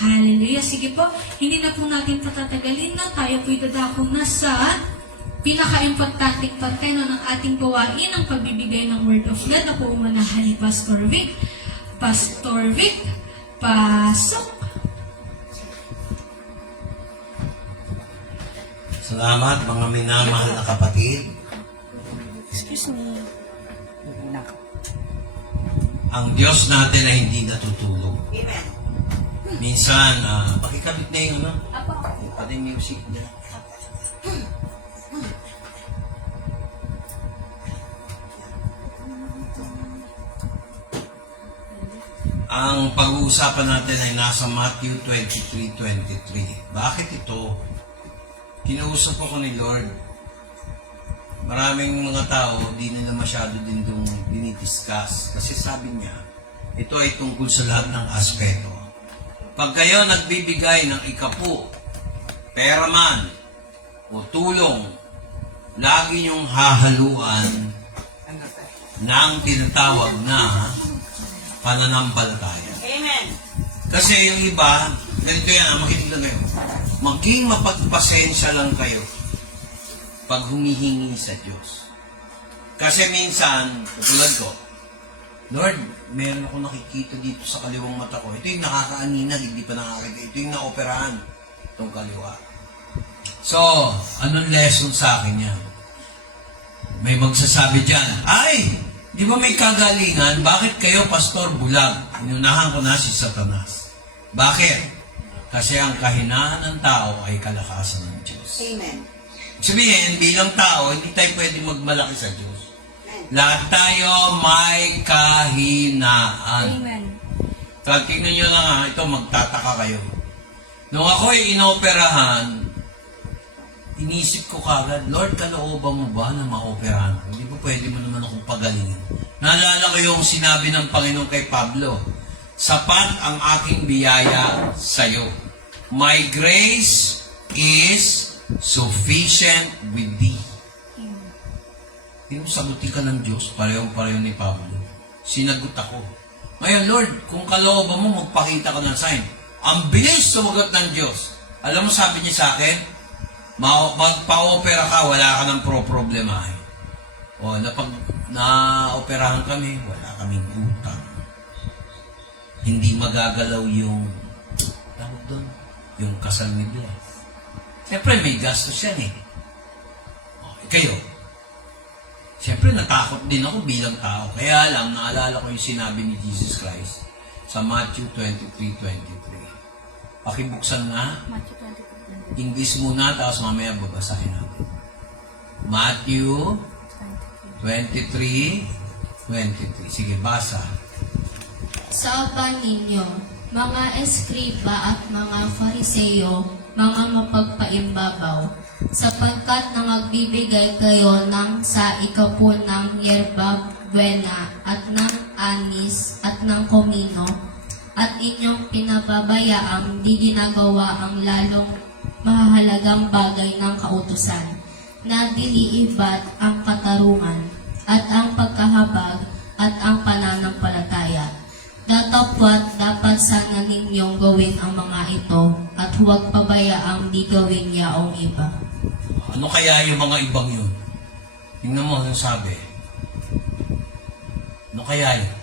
Hallelujah. Sige po, hindi na po natin patatagalin na. Tayo po'y dadako na sa pinaka-importanting parte ng ating gawain, ang pagbibigay ng Word of God na po umanahan ni Pastor Vic. Pastor Vic, pasok! Salamat mga minamahal na kapatid. Excuse me. Ang Diyos natin ay hindi natutulog. Amen. Minsan, pakikabit na yung pati music na. Ang pag-uusapan natin ay nasa Matthew 23:23. Bakit ito? Kinausap ako ni Lord. Maraming mga tao, di nila masyado din itong dinidiscuss. Kasi sabi niya, ito ay tungkol sa lahat ng aspeto. Pag kayo nagbibigay ng ikapu, pera man, o tulong, lagi niyong hahaluan ng tinatawag na pananampalataya. Amen. Kasi yung iba, ganito yan, makinig lang kayo. Maging mapagpasensya lang kayo pag humihingi sa Diyos. Kasi minsan, katulad ko, Lord, meron ako nakikita dito sa kaliwang mata ko. Ito yung nakakaanina, hindi pa nakakita. Ito yung naoperahan, itong kaliwa. So, anong lesson sa akin yan? May magsasabi dyan, ay, di ba may kagalingan? Bakit kayo, Pastor, bulag? Inunahan ko na si Satanas. Bakit? Kasi ang kahinaan ng tao ay kalakasan ng Diyos. Amen. Sabihin, bilang tao, hindi tayo pwede magmalaki sa Diyos. Lahat tayo may kahinaan. Amen. So, tingnan nyo lang ha, ito magtataka kayo. Nung ako ay inoperahan, inisip ko kagad, Lord, kalooban mo ba na maoperahan ko? Hindi ba pwede mo naman akong pagalingin? Naalala ko yung sinabi ng Panginoon kay Pablo, sapat ang aking biyaya sa iyo. My grace is sufficient with thee. Yung sagutin ka ng Diyos, parehong-pareho ni Pablo. Sinagot ako. Ngayon, Lord, kung kalooban mo, magpakita ka ng sign. Ang bilis sumagot ng Diyos. Alam mo, sabi niya sa akin, magpa-opera ka, wala ka ng problemahin. O, na-operahan kami, wala kaming utang. Hindi magagalaw yung, tawag doon, yung kasal ni Bless. Siyempre, may gastos yan eh. O, kayo, siyempre, natakot din ako bilang tao. Kaya lang, naalala ko yung sinabi ni Jesus Christ sa Matthew 23:23. Pakibuksan na. Matthew 23. English muna, tapos mamaya babasahin natin. Matthew 23:23. Sige, basa. Saapan ninyo, mga eskriba at mga fariseyo, mga mapagpaimbabaw, sapagkat nangagbibigay kayo ng sa ikapu ng yerba buena at ng anis at ng komino, at inyong pinababayaang di ginagawa ang lalong mahalagang bagay ng kautusan, na diliibat ang katarungan, at ang pagkahabag, at ang pananampalataya. Datapwat dapat sana ninyong gawin ang mga ito, at huwag pabayaang di gawin yaong iba. Ano kaya yung mga ibang yun? Tingnan mo ang sabi. Ano kaya yun?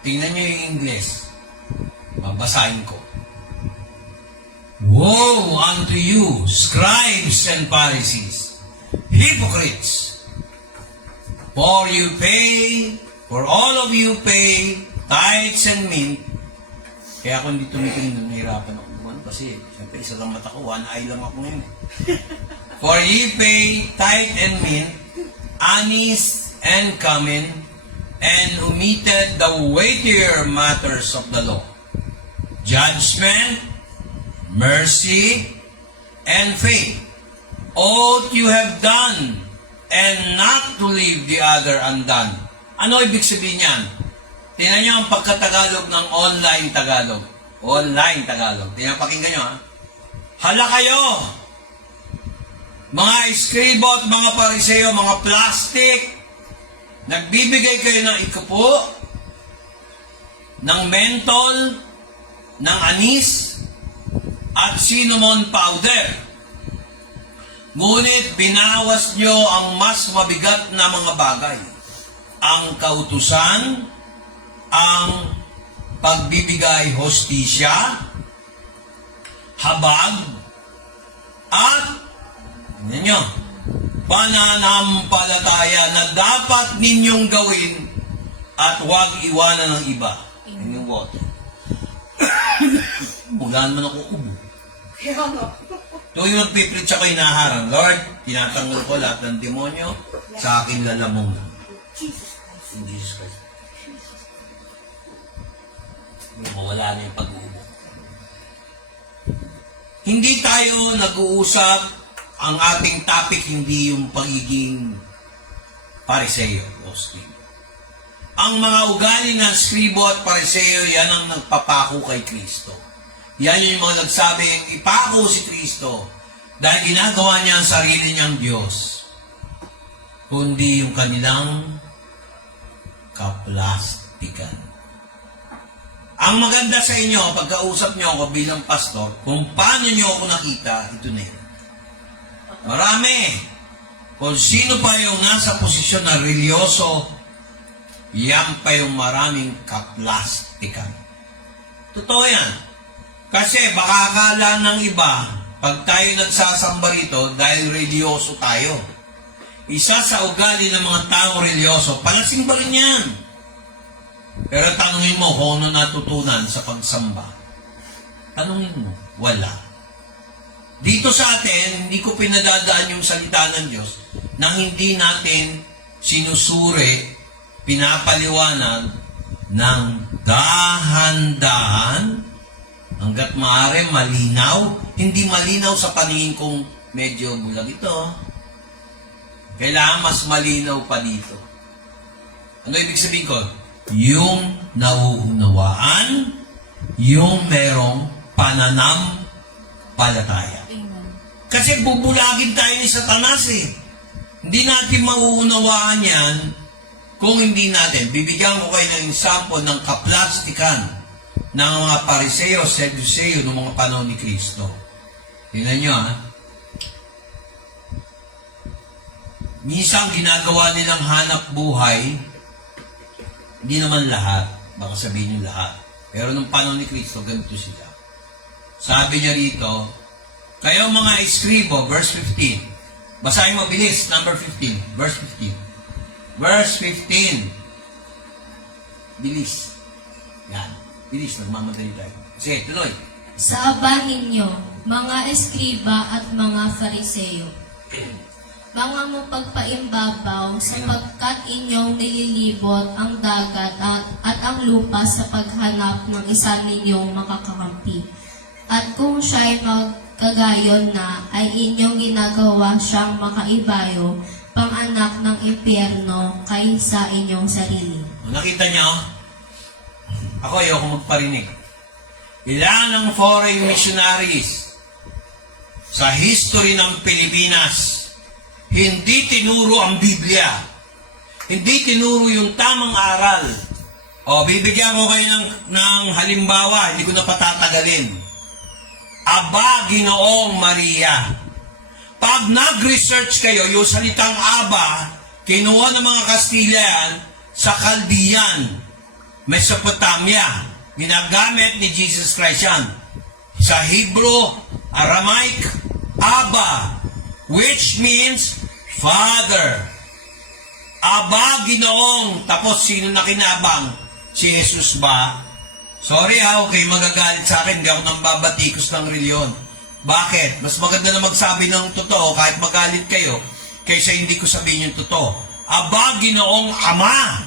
Tingnan nyo yung English. Babasahin ko. Woe unto you, scribes and Pharisees, hypocrites! For all of you pay tithes and mint. Kaya ako hindi tumitingin, nahirapan ako naman kasi siyempre isa lang mata ko, one eye lang ako ngayon. For ye pay tithe and mint, anise and cumin, and omitted the weightier matters of the law, judgment, mercy, and faith. Ought you have done, and not to leave the other undone. Ano ibig sabihin niyan? Tingnan niyo ang pagkatagalog ng online Tagalog. Online Tagalog. Tingnan, pakinggan niyo ha. Hala kayo! Mga iskribo at mga pariseo, mga plastic, Nagbibigay kayo ng ikupo, ng mentol, ng anis, at cinnamon powder. Ngunit binawas nyo ang mas mabigat na mga bagay. Ang kautusan, ang pagbibigay hostisya, habag, at ninyo, pananampalataya na dapat ninyong gawin at huwag iwanan ng iba. Yan yung water. Mula naman ako ubo. Tuwing magpipreach ako inaharang, Lord, tinatanggal ko lahat ng demonyo sa akin lalamong. In Jesus Christ. Mawala na yung pag-uubo. Hindi tayo nag-uusap, ang ating topic hindi yung pagiging pariseo o skribo. Ang mga ugali ng skribo at pariseo, yan ang nagpapako kay Kristo. Yan yung mga nagsabing, ipako si Kristo dahil ginagawa niya ang sarili niyang Diyos, kundi yung kanilang kaplastikan. Ang maganda sa inyo, pagkausap niyo ako bilang pastor, kung paano niyo ako nakita, ito na yun. Marami. Kung sino pa yung nasa posisyon na religyoso, yan pa yung maraming kaplastikan. Totoo yan. Kasi baka akala ng iba, pag tayo nagsasamba rito, dahil religyoso tayo. Isa sa ugali ng mga taong religyoso, palasing ba rin yan? Pero tanungin mo kung ano natutunan sa pagsamba. Tanungin mo, wala. Dito sa atin, hindi ko pinadadaan yung salita ng Diyos na hindi natin sinusuri, pinapaliwanag ng dahan-dahan hanggat maaari malinaw. Hindi malinaw sa paningin kong medyo bulag ito. Kailangan mas malinaw pa dito. Ano ibig sabihin ko? Yung nauunawaan, yung merong pananampalataya. Kasi bubulagin tayo ni Satanas eh. Hindi natin mauunawaan yan kung hindi natin. Bibigyan ko kayo ng example ng kaplastikan ng mga pariseo, Sadduceo ng mga panahon ni Kristo. Tingnan nyo ha. Minsan ginagawa nilang hanap buhay, hindi naman lahat. Baka sabihin nyo lahat. Pero nung panahon ni Kristo, ganito sila. Sabi niya rito, kayo mga eskribo, verse 15. Basahin mo, bilis, number 15. Verse 15. Verse 15. Bilis. Yan. Bilis, nagmamadali tayo. Sige, tuloy. Saaban ninyo, mga eskriba at mga fariseo, mga mapagpaimbabaw, sapagkat inyong nililibot ang dagat at ang lupa sa paghanap ng isa ninyong makakampi. At kung siya'y magkagayon na, ay inyong ginagawa siyang makaibayo, pang-anak ng impyerno kaysa inyong sarili. Nakita niyo? Ako ayoko magparinig. Ilan ang foreign missionaries sa history ng Pilipinas hindi tinuro ang Biblia. Hindi tinuro yung tamang aral. O, bibigyan ko kayo ng halimbawa, hindi ko na patatagalin. Aba, Ginoong Maria. Pag nag-research kayo, yung salitang Aba, kinuha ng mga Kastilian sa Chaldean, Mesopotamia. Ginagamit ni Jesus Christ yan. Sa Hebrew, Aramaic, Aba, which means Father. Aba, Ginoong. Tapos, sino na kinabang? Si Jesus ba? Sorry ha, okay, magagalit sa akin. Hindi ako nang babatikos ng reliyon. Bakit? Mas maganda na magsabi ng totoo kahit magalit kayo kaysa hindi ko sabihin yung totoo. Aba, Ginoong Ama.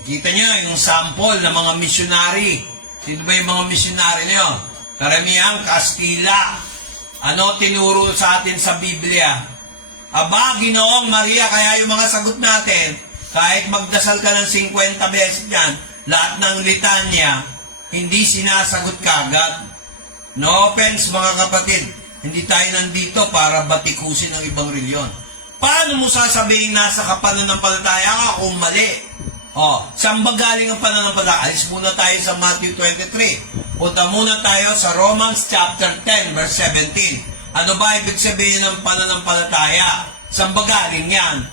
Kita niyo yung sample ng mga missionary. Sino ba yung mga missionary niyo? Karamihang Kastila. Ano tinuro sa atin sa Biblia? Aba, Ginoong Maria, kaya yung mga sagot natin, kahit magdasal ka ng 50 beses yan, lahat ng litanya, hindi sinasagot kagad. No offense mga kapatid, hindi tayo nandito para batikusin ang ibang reliyon. Paano mo sasabihin nasa kapananampalataya ka kung mali? Saan ba galing ang pananampalataya? Alis muna tayo sa Matthew 23. Punta muna tayo sa Romans chapter 10, verse 17. Ano ba ibig sabihin ng pananampalataya? Saan ba galing yan?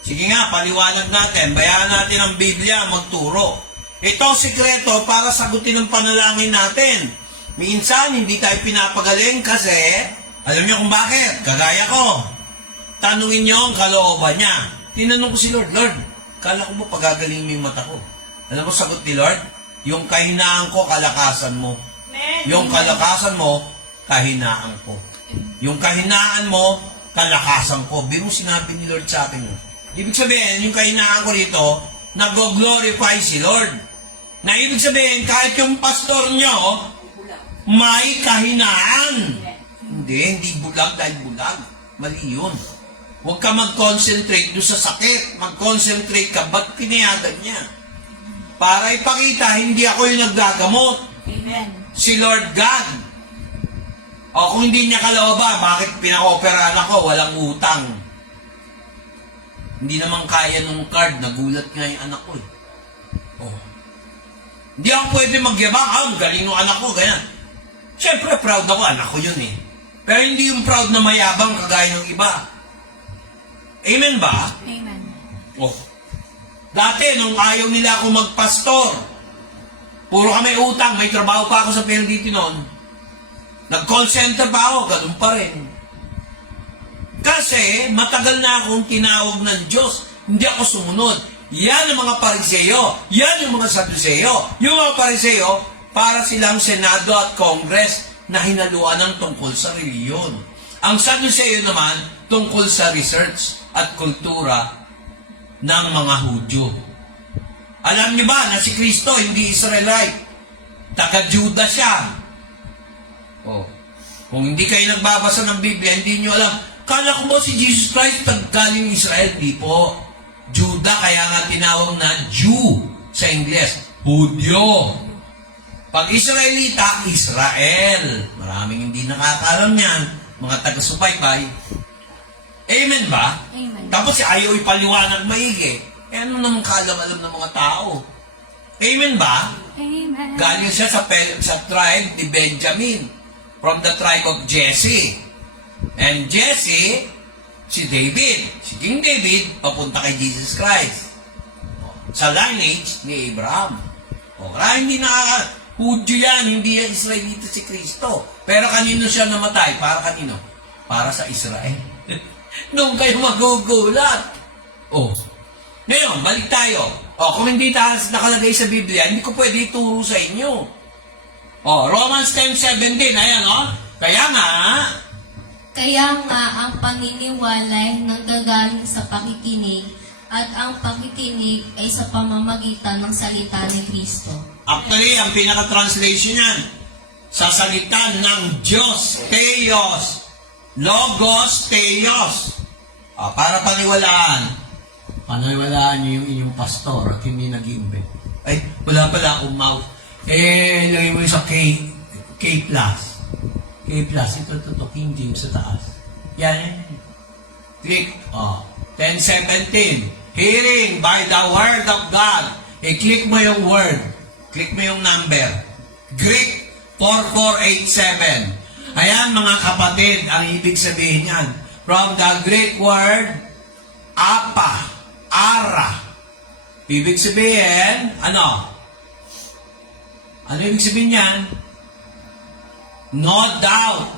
Sige nga, paliwanag natin. Bayaran natin ang Biblia, magturo. Ito ang sikreto para sagutin ang panalangin natin. Minsan, hindi tayo pinapagaling kasi, alam niyo kung bakit? Kagaya ko. Tanungin niyo ang kalooban niya. Tinanong ko si Lord, Lord, kala ko mo pagagaling mo yung mata ko. Alam mo sagot ni Lord? Yung kahinaan ko, kalakasan mo. Yung kalakasan mo, kahinaan ko. Yung kahinaan mo, kalakasan ko. Biro sinabi ni Lord sa akin. Ibig sabihin, yung kahinaan ko rito, nag-glorify si Lord. Na ibig sabihin, kahit yung pastor nyo, may kahinaan. Hindi bulag dahil bulag. Mali yun. Huwag ka mag-concentrate doon sa sakit. Mag-concentrate ka, ba't pinayagan niya? Para ipakita, hindi ako yung naggagamot. Amen. Si Lord God. O kung hindi niya kalooban, bakit pinaka-operahan ako? Walang utang. Hindi naman kaya nung card, nagulat nga yung anak ko. Hindi ako pwede magyabang, galing ng anak ko, ganyan. Siyempre, proud ako, anak ko yun eh. Pero hindi yung proud na mayabang kagaya ng iba. Amen ba? Amen. Dati, nung ayaw nila ako magpastor, puro kami utang, may trabaho pa ako sa PLDT noon. Nag-call center pa ako, ganun pa rin. Kasi, matagal na akong tinawag ng Diyos, hindi ako sumunod. Yan ang mga Pariseo, yan yung mga Saduceo. Yung mga Pariseo, para silang Senado at Congress na hinaluan ng tungkol sa reliyon. Ang Saduceo naman, tungkol sa research at kultura ng mga Hudyo. Alam niyo ba na si Kristo hindi Israelite? Taga-Juda siya. Kung hindi kayo nagbabasa ng Biblia, hindi niyo alam. Kala ko mo si Jesus Christ galing Israel? Di po. Juda, kaya nga tinawag na Jew sa Ingles. Hudyo. Pag Israelita, Israel. Maraming hindi nakakaalam yan. Mga taga-subaybay. Amen ba? Amen. Tapos ayaw ipaliwanag maigi. Ano naman kalam-alam ng mga tao? Amen ba? Amen. Galing siya sa tribe ni Benjamin. From the tribe of Jesse. And Jesse, si David. Si King David, papunta kay Jesus Christ. Sa lineage ni Abraham. Kaya hindi Hudyo yan, hindi yan Israelita si Kristo. Pero kanino siya namatay? Para kanino? Para sa Israel. Nung kayo magugulat. Ngayon, balik tayo. Kung hindi tayo nakalagay sa Biblia, hindi ko pwede ituro sa inyo. Romans 10:17, ayan Kaya nga ang paniniwalay nanggagaling sa pakikinig at ang pakikinig ay sa pamamagitan ng salita ni Kristo. Actually, ang pinaka-translation yan, sa salita ng Diyos, Theos, Logos, Theos. Para paniwalaan. Paniwalaan niyo yung inyong pastor at hindi nag-iimbet. Ay, wala pala akong mouth. Lagay mo yung sa K+. K+, ito, King James sa taas. Yan. Click. 10:17. Hearing by the word of God. I-click mo yung word. Click mo yung number. Greek 4487. Ayan mga kapatid, ang ibig sabihin yan. From the Greek word, apa, ara. Ibig sabihin, ano? Ano ibig sabihin yan? No doubt.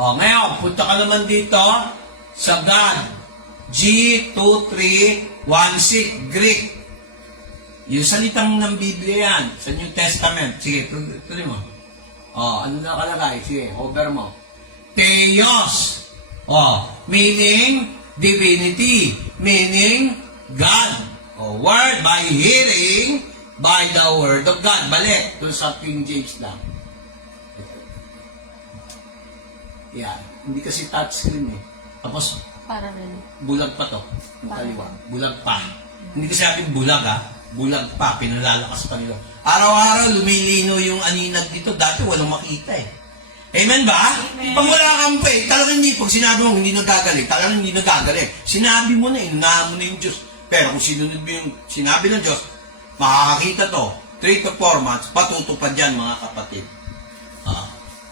Ngayon, punta ka naman dito sa God. G2316, Greek. Yung salitang ng Biblia yan, sa New Testament. Sige, tuloy mo. Ano na nakalagay? Sige, over mo. Theos. Meaning divinity. Meaning God. Word by hearing by the word of God. Balik. Doon sa King James lang. Yan. Hindi kasi touchscreen eh. Tapos, Para rin. bulag pa to. Yung kaliwa. Bulag pa. Hindi kasi sabi bulag bulag pa, pinalalakas pa nila. Araw-araw lumilino yung aninag dito, dati walang makita eh. Amen ba? Pag wala kang faith, talagang hindi. Pag sinabi mo, hindi nagagaling, talagang hindi nagagaling. Sinabi mo na, inunahan mo na yung Diyos. Pero kung sinunod mo yung sinabi ng Diyos, makakakita to, 3 to 4 months, patutupad yan mga kapatid.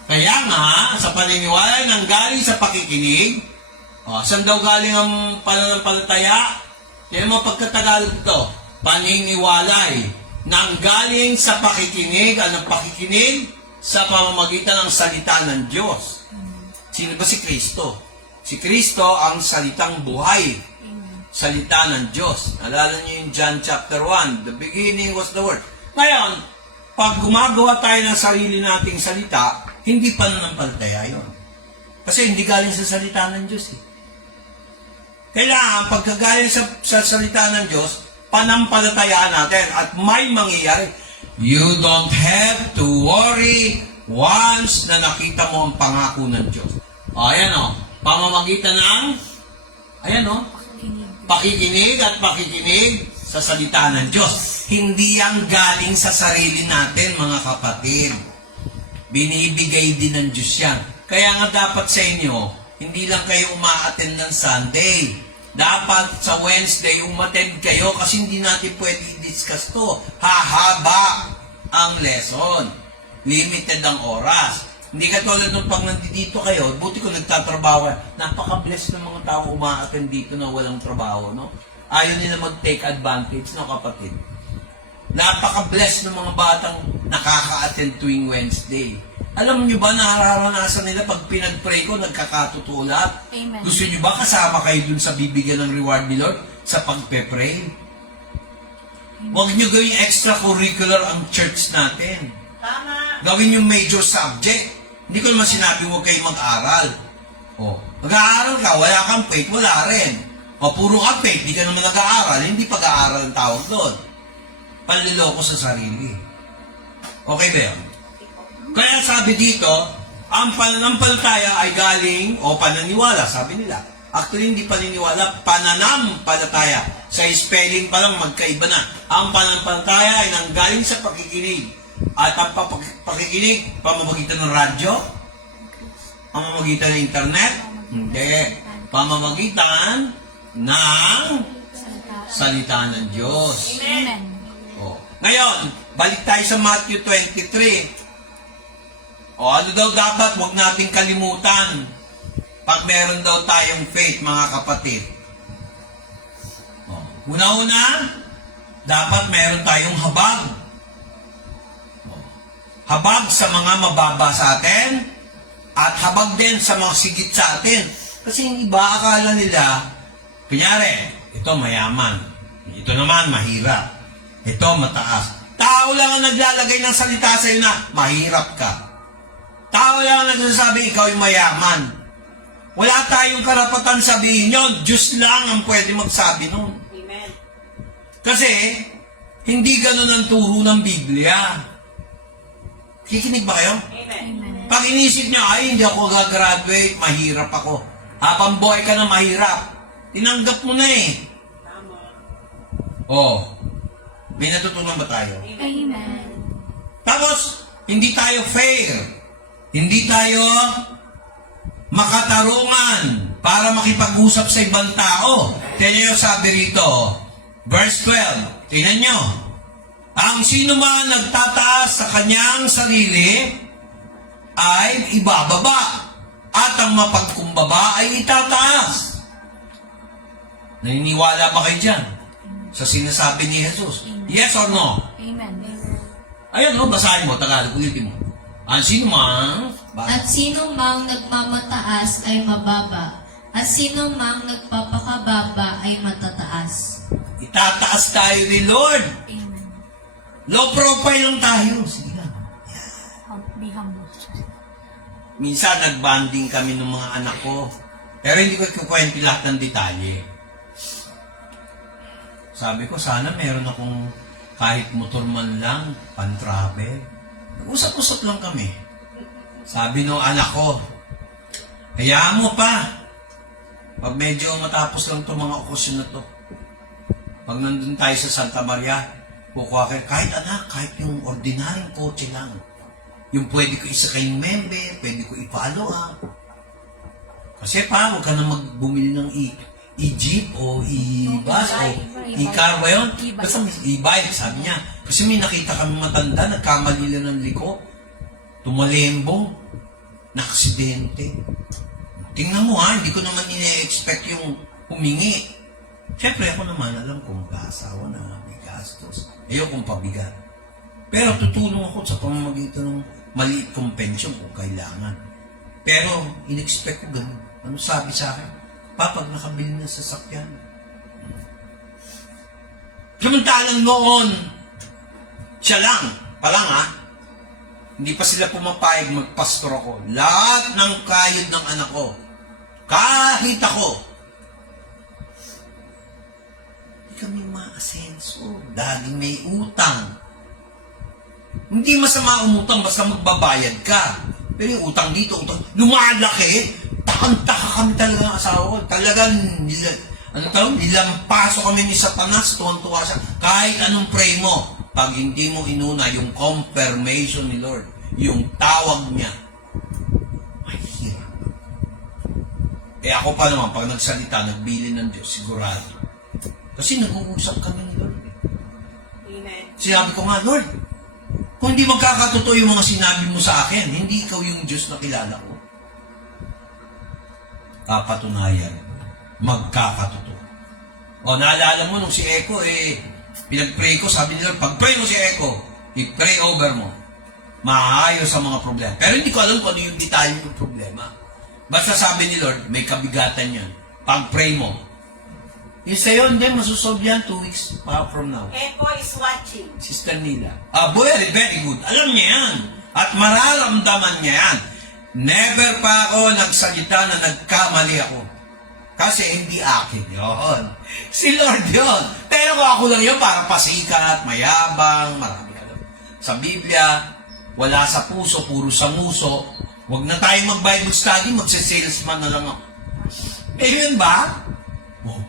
Kaya nga, sa paniniwala nang galing sa pakikinig, saan daw galing ang pananampalataya? Yan mo pagkatagalog ito, paniniwalay nang galing sa pakikinig, anong pakikinig? Sa pamamagitan ng salita ng Diyos. Sino ba si Kristo? Si Kristo ang salitang buhay. Salita ng Diyos. Alala niyo yung John chapter 1, the beginning was the Word. Ngayon, pag gumagawa tayo ng sarili nating salita, hindi pananampalataya yun. Kasi hindi galing sa salita ng Diyos. Kailangan, pagkagaling sa salita ng Diyos, panampalatayaan natin at may mangyayari. You don't have to worry once na nakita mo ang pangako ng Diyos. Ayan pamamagitan ng, pakikinig at pakikinig sa salita ng Diyos. Hindi yan galing sa sarili natin, mga kapatid. Binibigay din ng Diyos yan. Kaya nga dapat sa inyo, hindi lang kayo umaattend ng Sunday. Dapat sa Wednesday, umattend kayo kasi hindi natin pwede i-discuss to. Hahaba ang lesson. Limited ang oras. Hindi katulad nung pag nandito kayo, buti ko nagtatrabaho. Napaka-bless ng mga tao umaattend dito na walang trabaho, no? Ayaw nila mag-take advantage, no, kapatid? Napaka-bless ng mga batang nakaka-attend tuwing Wednesday. Alam niyo ba, nararanasan nila pag pinag-pray ko, nagkakatutulad? Amen. Gusto niyo ba kasama kayo dun sa bibigyan ng reward ni Lord sa pagpe-pray? Huwag niyo gawing extracurricular ang church natin. Tama. Gawin yung major subject. Hindi ko naman sinabi huwag kayo mag-aral. Mag-aaral ka, wala kang faith, wala rin. Puro ka faith, di ka naman nag-aaral, hindi pag-aaral ang tawag doon. Panliloko sa sarili. Okay ba yun? Kaya sabi dito, ang pananampalataya ay galing o pananiwala, sabi nila. Actually, hindi paniniwala, pananampalataya. Sa spelling pa lang, magkaiba na. Ang pananampalataya ay nanggaling sa pakikinig. At ang pakikinig, pamamagitan ng radyo? Pamamagitan ng internet? Hindi. Pamamagitan ng salita ng Diyos. Amen. Ngayon, balik tayo sa Matthew 23. Ano daw dapat, huwag nating kalimutan pag meron daw tayong faith, mga kapatid. Una-una, dapat meron tayong habag. Habag sa mga mababa sa atin at habag din sa mga sigit sa atin. Kasi yung iba akala nila, kunyari, ito mayaman, ito naman mahirap, ito mataas. Tao lang ang naglalagay ng salita sa iyo na mahirap ka. Tao lang ang nagsasabi, ikaw yung mayaman. Wala tayong karapatan sabihin yun. Diyos lang ang pwede magsabi nun. Amen. Kasi, hindi ganun ang turo ng Biblia. Kikinig ba kayo? Amen. Pag inisip niya, ay, hindi ako gagraduate, mahirap ako. Habang buhay ka na mahirap. Tinanggap mo na eh. Tama. May natutunan ba tayo? Amen. Tapos, hindi tayo fair. Hindi tayo makatarungan para makipag-usap sa ibang tao. Tingnan nyo sabi rito, verse 12, tingnan nyo. Ang sino man nagtataas sa kanyang sarili ay ibababa, at ang mapagkumbaba ay itataas. Naniniwala ba kayo dyan? Sa sinasabi ni Jesus? Yes or no? Amen. Ayun, basahin mo, Tagalog, ulitin mo. Ang sino mang, At sino mang nagmamataas ay mababa, at sino mang nagpapakababa ay matataas. itataas tayo ni Lord. Amen. Low profile lang tayo. Sige lang. Be humble. Minsan nagbanding kami ng mga anak ko. Pero hindi ko kukwento lahat ng detalye. Sabi ko, sana meron akong kahit motor man lang, pan-travel. Nag-usap-usap lang kami. Sabi ng anak ko, hayaan mo pa. Pag medyo matapos lang itong mga okasyon na to. Pag nandun tayo sa Santa Maria, kukuha kayo, kahit anak, kahit yung ordinaryong kotse lang. Yung pwede ko isa kayong member, pwede ko i-follow up. Kasi huwag ka na magbumili ng e-jeep o e-bus o e-car ba yun? Basta e-bike, sabi niya. Kasi may nakita kami matanda, nagkamali lang ng liko. Tumalembong, na-aksidente. Tingnan mo ha, hindi ko naman ine-expect yung humingi. Siyempre ako naman, alam kong mag-aasawa na may gastos. Ayokong pabigat. Pero tutulong ako sa pamamagitan ng maliit kong pensyon kung kailangan. Pero, in-expect ko ganun. Ano sabi sa akin? Pag nakabili ng sasakyan. Samantalang noon, siya lang, ha? Hindi pa sila pumapayag magpastor ako. Lahat ng kayod ng anak ko, kahit ako, hindi kami maasenso. Laging may utang. Hindi masama umutang, basta magbabayad ka. Pero yung utang dito, utang, lumalaki. Takang-taka kami talaga ng asawa ko. Talagang, nilampaso kami ni Satanas, tuwan-tuwa siya. Kahit anong pray mo, pag hindi mo inuna yung confirmation ni Lord, yung tawag niya, mahirap. Ako pa naman, pag nagsalita, nagbili ng Diyos, sigurado. Kasi nag-uusap kami ni Lord. Amen. Sinabi ko nga, Lord, kung hindi magkakatotoo yung mga sinabi mo sa akin, hindi ikaw yung Diyos na kilala ko. Kapatunayan, magkakatotoo. O, naalala mo nung si Eko, pinag-pray ko, sabi nila, pag-pray mo si Eko, i-pray over mo. Maayos ang mga problema. Pero hindi ko alam kung ano yung detalye ng problema. Basta sabi ni Lord, may kabigatan yan. Pag-pray mo. Yung sa'yo, hindi, masusolve yan 2 weeks from now. Echo is watching. Sister Nila. Very, very good. Alam niya yan. At mararamdaman niya yan. Never pa ako nagsalita na nagkamali ako. Kasi hindi akin yon. Si Lord yon. Pero kung ako lang yun, para pasikat, mayabang, marami alam. Sa Biblia, wala sa puso, puro sa muso. Huwag na tayong mag-Bible study, magsa-salesman na lang ako. Yun ba? Oh.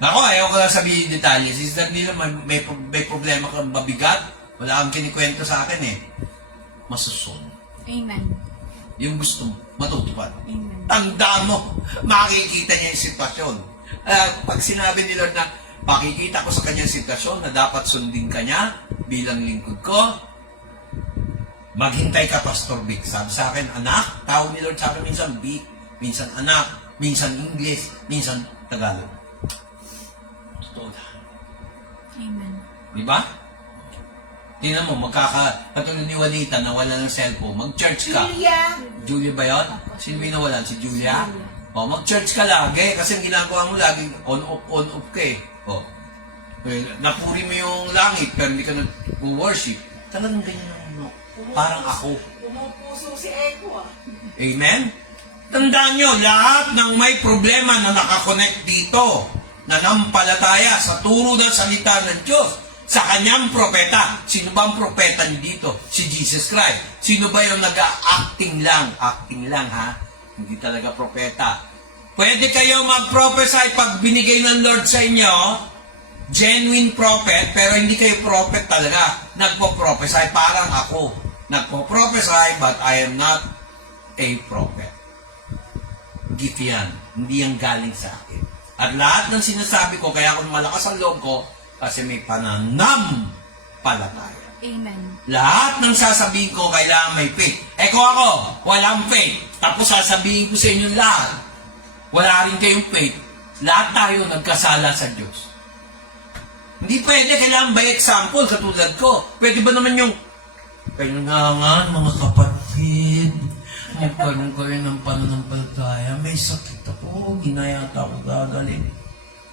Ako, ayaw ko lang sabihin detalye. Sister Nila, may problema kang mabigat. Wala kang kinikwento sa akin Masusunod. Amen. Yung gusto mo, matutupad. Amen. Tandaan mo, makikita niya yung sitwasyon. Pag sinabi ni Lord na, makikita ko sa kanyang sitwasyon na dapat sundin ka niya bilang lingkod ko, maghintay ka, Pastor Vic. Sabi sa akin, anak, tawag ni Lord sa akin minsan Vic, minsan anak, minsan English, minsan Tagalog. Totoo na. Amen. Diba? Tingnan mo, katulad ni Juanita na wala ng cellphone, mag-church ka. Julia ba yun? Sino ba nawalan? Si Julia? O, mag-church ka lagi kasi ang ginagawa mo lagi on-off ka napuri mo yung langit pero hindi ka nag-worship. Talagang ganyan ang parang ako. Pumupuso si Echo Amen? Tandaan nyo, lahat ng may problema na nakakonect dito, na nampalataya sa turo ng salita ng Diyos, sa kanyang propeta. Sino ba ang propeta niyo dito? Si Jesus Christ. Sino ba yung nag-acting lang? Acting lang, ha? Hindi talaga propeta. Pwede kayo mag-prophesy pag binigay ng Lord sa inyo, genuine prophet, pero hindi kayo prophet talaga. Nagpo-prophesy, parang ako. Nagpo-prophesy, but I am not a prophet. Gift yan. Hindi yan galing sa akin. At lahat ng sinasabi ko, kaya ako malakas ang loob ko, kasi may pananampalataya. Amen. Lahat ng sasabihin ko, kailangan may faith. Kung ako, walang faith. Tapos sasabihin ko sa inyo lahat, wala rin kayong faith. Lahat tayo nagkasala sa Diyos. Hindi pwede, kailangan by example, katulad ko. Pwede ba naman yung, kailangan mga kapatid, magkaroon kayo ng pananampalataya, may sakit ako, ginayata ako gagaling.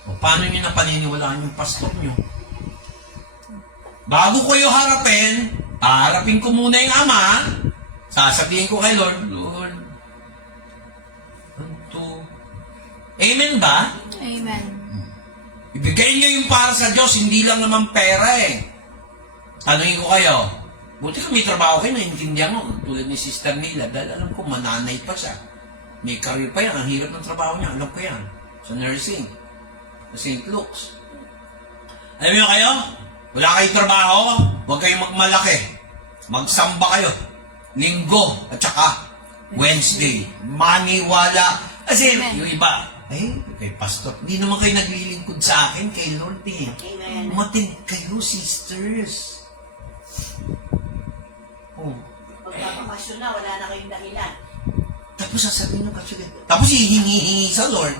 O, paano nyo napaniniwalaan yung pastor nyo? Bago ko yung harapin ko muna yung Ama, sasabihin ko kay Lord, Lord, ito. Amen ba? Amen. Ibigay nyo yung para sa Diyos, hindi lang naman pera Tanungin ko kayo, buti kami trabaho kayo, naiintindihan ko, tulad ni Sister Nila, dahil alam ko, mananay pa siya. May career pa yan, ang hirap ng trabaho niya, alam ko yan, sa nursing. St. Luke's. Alam niyo kayo? Wala kayong trabaho, huwag kayong magmalaki. Magsamba kayo. Linggo at saka Wednesday. Maniwala. Kasi Amen. yung iba, kay pastor, hindi naman kayo naglilingkod sa akin, kay Lord eh. Amen. Matid kayo, sisters. Oh. Pagpapakasyon na, wala na kayong dahilan. Tapos sasabihin ng kasi, tapos hihingi-hingi sa Lord.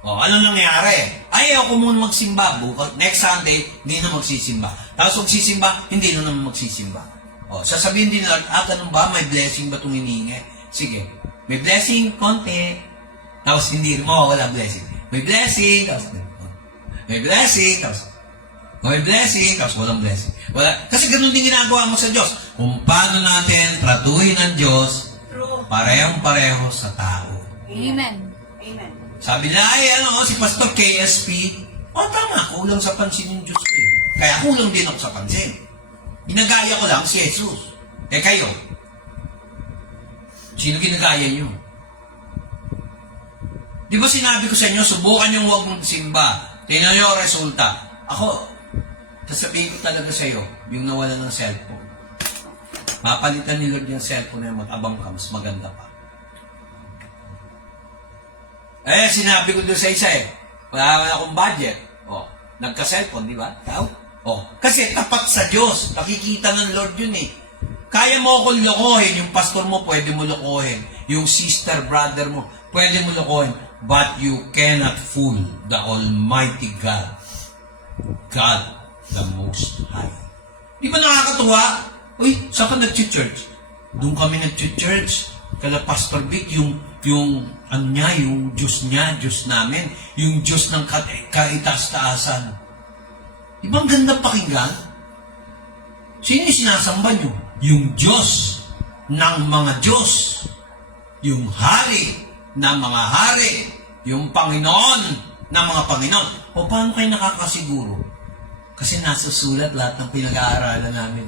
O, ano nangyari? Ayaw ko muna magsimba. Bukas, next Sunday, hindi na magsisimba. Tapos magsisimba, hindi na naman magsisimba. O, sasabihin din na, ganun ba? May blessing ba itong hinihingi? Sige. May blessing, konti. Tapos hindi rin mawawala blessing. May blessing, tapos may blessing, tapos may blessing, tapos walang blessing. Wala. Kasi ganun din ginagawa mo sa Diyos. Kung paano natin tratuhin ang Diyos, True. parehong-pareho sa tao. Amen. Amen. Sabi na, si Pastor KSP, tama, kulang sa pansin yung Diyos ko eh. Kaya kulang din ako sa pansin. Ginagaya ko lang si Jesus. Kayo, sino ginagaya nyo? Di ba sinabi ko sa inyo, subukan yung huwag magsimba. Tingnan nyo ang resulta. Ako, sasabihin ko talaga sa iyo, yung nawala ng cellphone. Mapalitan ni Lord yung cellphone na mag-abang ka, mas maganda pa. Sinabi ko doon sa isa wala akong budget. Nagka-cellphone, di ba? Kasi tapat sa Diyos. Nakikita ng Lord yun eh. Kaya mo akong lokohin. Yung pastor mo, pwede mo lokohin. Yung sister, brother mo, pwede mo lokohin. But you cannot fool the Almighty God. God, the Most High. Di ba nakakatuwa? Uy, saan ka nag-church? Doon kami nag-church. Kala Pastor Vic, yung Diyos niya, Diyos namin, yung Diyos ng kaitaas-taasan. Di ba ang ganda pakinggan? Sino yung sinasamba nyo? Yung Diyos ng mga Diyos. Yung Hari ng mga Hari. Yung Panginoon ng mga Panginoon. O paano kayo nakakasiguro? Kasi nasusulat lahat ng pinag-aaralan namin.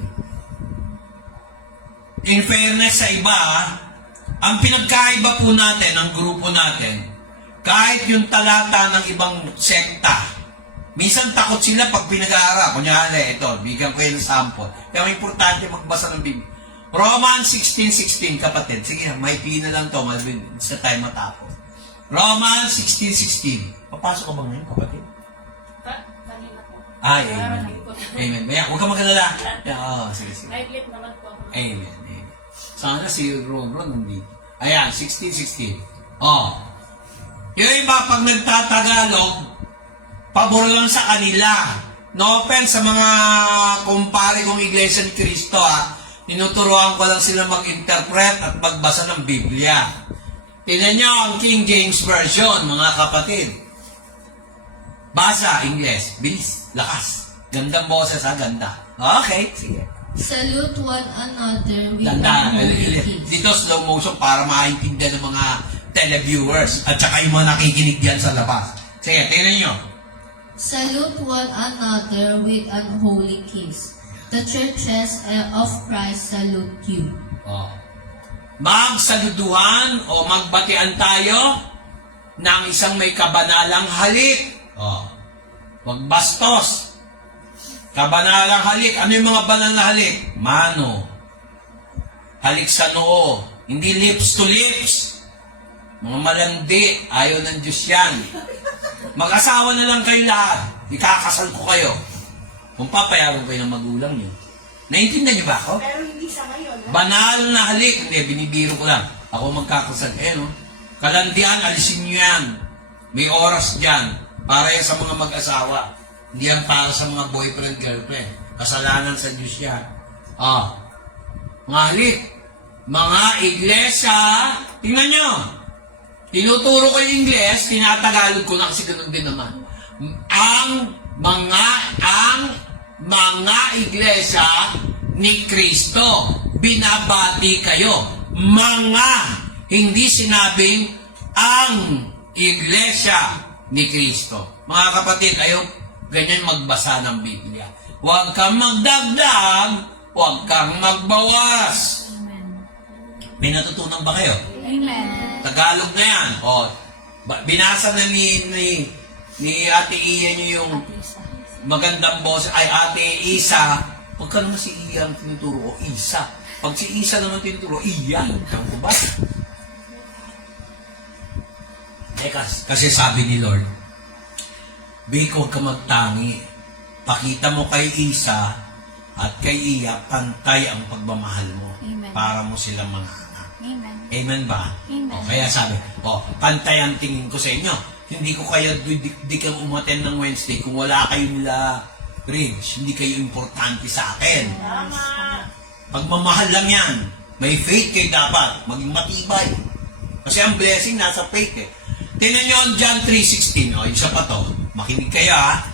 In fairness sa iba, ang pinagkaiba po natin, ang grupo natin, kahit yung talata ng ibang sekta, minsan takot sila pag pinag-aaral. Kunyari, ito, bigyan ko yung sample. Kaya importante magbasa ng Biblia. Romans 16:16, kapatid. Sige, may pina lang to, sa tayo matapos. Romans 16:16. Papasok ka ba ngayon, kapatid? Kanina po. Ay, amen. Amen. Maya, huwag ka mag-alala. Sige. May clip naman po. Amen. Sana si Ron nandito. Ayan, 16:16. Yung iba, pag nagtatagalog, pabor lang sa kanila. No offense sa mga kumpare kong Iglesia ni Cristo, tinuturuan ko lang sila mag-interpret at magbasa ng Biblia. Tingnan nyo ang King James Version, mga kapatid. Basa, Ingles. Bilis, lakas. Gandang boses, ganda. Okay, sige. Salute one another with Tanda, unholy kiss. dito slow motion para maintindihan ng mga televiewers at saka yung mga nakikinig diyan sa labas. Sige, tingnan nyo. Salute one another with unholy kiss. The churches of Christ salute you. Magsaluduhan o magbatian tayo ng isang may kabanalang halik. Huwag bastos. Kabanalang halik. Ano yung mga banal na halik? Mano. Halik sa noo. Hindi lips to lips. Mga malandi. Ayaw ng Diyos yan. Mag-asawa na lang kayo lahat. Ikakasal ko kayo. Kung papayagan kayo ng magulang nyo. Naiintindihan niyo ba ako? Pero hindi sa ngayon. Banal na halik. Hindi, binibiro ko lang. Ako magkakasal. Kalandian, alisin nyo yan. May oras dyan. Para yan sa mga mag-asawa. Hindi yan para sa mga boyfriend, girlfriend. Kasalanan sa Diyos yan. Mga halik. Mga iglesia. Tingnan nyo. Tinuturo ko yung Ingles, tinatagalog ko na kasi ganun din naman. Ang mga iglesia ni Kristo, binabati kayo. Mga, hindi sinabing ang iglesia ni Kristo. Mga kapatid, kayo ganyan magbasa ng Biblia. Huwag kang magdagdag, huwag kang magbawas. Amen. May natutunan ba kayo? Amen. Tagalog na yan. Binasa na ni Ate Iya nyo yung magandang boss, ay Ate Isa, Huwag ka naman si Iya ang tinuturo o Isa. Pag si Isa naman tinuturo, Iya. Ano ba? Kasi sabi ni Lord, Biko, huwag ka magtangi. Pakita mo kay Isa at kay Iya, pantay ang pagmamahal mo. Amen. Para mo silang mga anak. Amen. Amen ba? Amen. O, kaya sabi, pantay ang tingin ko sa inyo. Hindi ko kaya di kang umaten ng Wednesday kung wala kayo nila Ridge. Hindi kayo importante sa akin. Tama. Pagmamahal lang yan. May faith kayo dapat. Maging matibay. Kasi ang blessing nasa faith eh. Tingnan nyo ang John 3:16. O, isa pa to. Makinig kayo ha.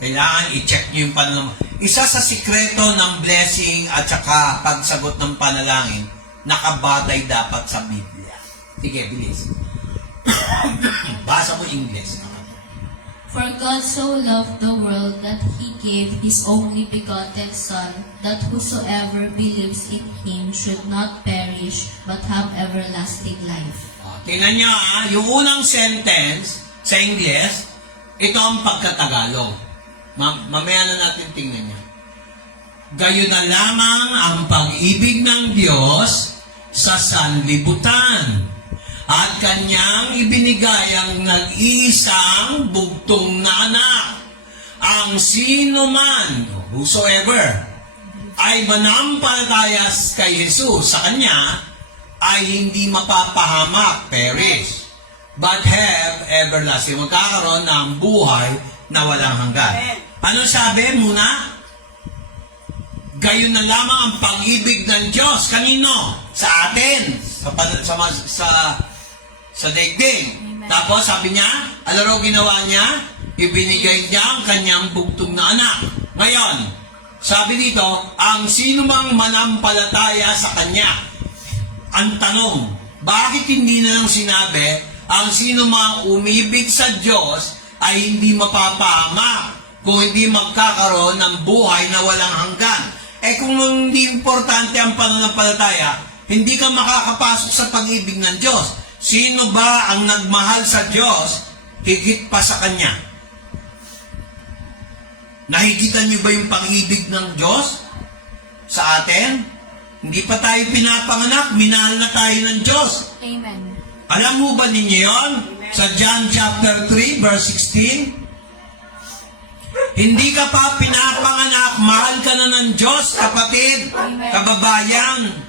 Kailangan i-check nyo yung panalangin. Isa sa sikreto ng blessing at saka pagsagot ng panalangin, nakabatay dapat sa Biblia. Sige, bilis. Basa mo English. For God so loved the world that He gave His only begotten Son, that whosoever believes in Him should not perish, but have everlasting life. Tingnan niyo yung unang sentence sa English, ito ang pagkatagalog. Mamaya na natin tingnan niya. Gayon na lamang ang pag-ibig ng Diyos sa sanlibutan. At kanyang ibinigay ang nag-iisang bugtong na anak. Ang sino man, whosoever, ay manampalataya kay Jesus sa kanya, ay hindi mapapahamak, perish, but have everlasting. Magkakaroon ng buhay na walang hanggan. Ano sabi muna? Gayon na lamang ang pag-ibig ng Diyos. Kanino? Sa atin. Sa daigdig. Amen. Tapos sabi niya, ano raw ginawa niya? Ibinigay niya ang kanyang bugtong na anak. Ngayon, sabi dito, ang sino mang manampalataya sa kanya. Ang tanong, bakit hindi na lang sinabi, ang sino mang umibig sa Diyos ay hindi mapapahama kung hindi magkakaroon ng buhay na walang hanggan. Kung hindi importante ang pananampalataya, hindi ka makakapasok sa pag-ibig ng Diyos. Sino ba ang nagmahal sa Diyos higit pa sa Kanya? Nahigitan niyo ba yung pag-ibig ng Diyos sa atin? Hindi pa tayo pinapanganak, minahal na tayo ng Diyos. Amen. Alam mo ba ninyo yon? Sa John chapter 3, verse 16? Hindi ka pa pinapanganak, mahal ka na ng Diyos, kapatid, kababayan.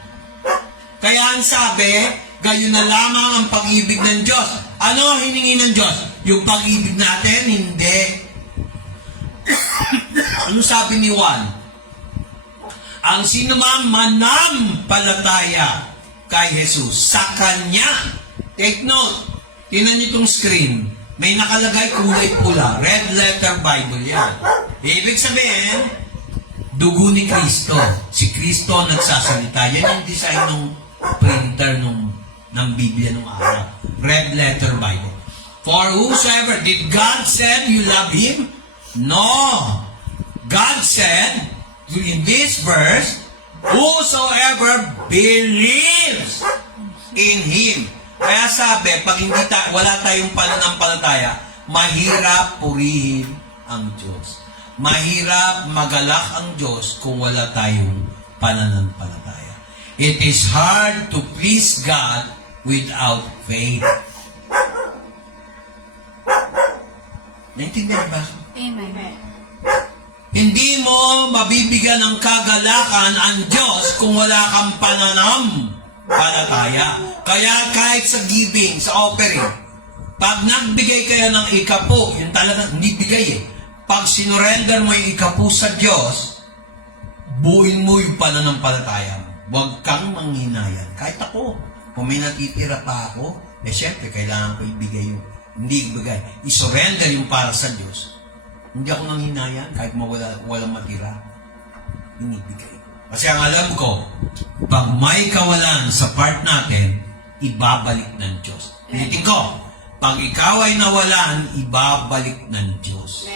Kaya ang sabi, gayon na lamang ang pag-ibig ng Diyos. Ano hiningi ng Diyos? Yung pag-ibig natin? Hindi. Ano sabi ni Juan? Ang sino man manampalataya kay Jesus sa Kanya. Take note. Tingnan niyo itong screen. May nakalagay kulay pula. Red letter Bible yan. Ibig sabihin, dugo ni Kristo. Si Kristo nagsasalita. Yan yung design ng printer ng Biblia nung araw. Red letter Bible. For whosoever, did God said you love Him? No. God said, in this verse, whosoever believes in Him. Kaya sabi, pag wala tayong pananampalataya, mahirap purihin ang Diyos. Mahirap magalak ang Diyos kung wala tayong pananampalataya. It is hard to please God without faith. Naintindihan ba? Amen. Hindi mo mabibigyan ng kagalakan ang Diyos kung wala kang pananampalataya. Kaya kahit sa giving, sa offering, pag nagbigay kayo ng ikapu, yun talaga hindi bigay eh. Pag sinurrender mo yung ikapu sa Diyos, buuin mo yung pananampalataya mo. Huwag kang manghinayan. Kahit ako, kung may natitira pa ako, syempre, kailangan ko ibigay yung, hindi ibigay. I-surrender yung para sa Diyos. Hindi ako nanghinayan, kahit walang matira. Inibigay. Kasi ang alam ko, pag may kawalan sa part natin, ibabalik ng Diyos. Pilitin ko, pag ikaw ay nawalan, ibabalik ng Diyos.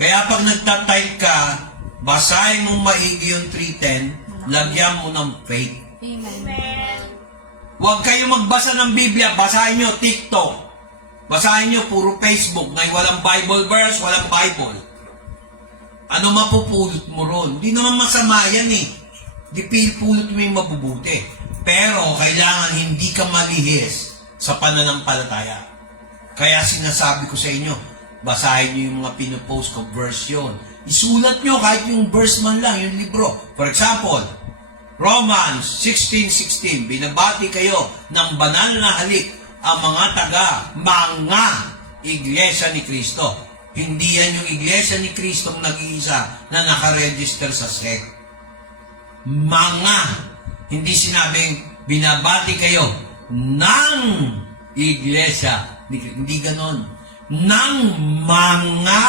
Kaya pag nagtatype ka, basahin mo maigi yung 3:10, lagyan mo ng faith. Amen. Huwag kayo magbasa ng Biblia, basahin nyo TikTok. Basahin nyo puro Facebook, na walang Bible verse, walang Bible. Ano mapupulot mo ron? Hindi naman masama yan eh. Di pulot mo yung mabubuti. Pero kailangan hindi ka malihis sa pananampalataya. Kaya sinasabi ko sa inyo, basahin nyo yung mga pinopost ko, verse yun. Isulat nyo kahit yung verse man lang, yung libro. For example, Romans 16:16, binabati kayo ng banal na halik ang mga iglesia ni Kristo. Hindi yan yung iglesia ni Kristo nag-iisa na nakaregister sa SEC. Hindi sinabing binabati kayo ng iglesia. Hindi ganon. Ng mga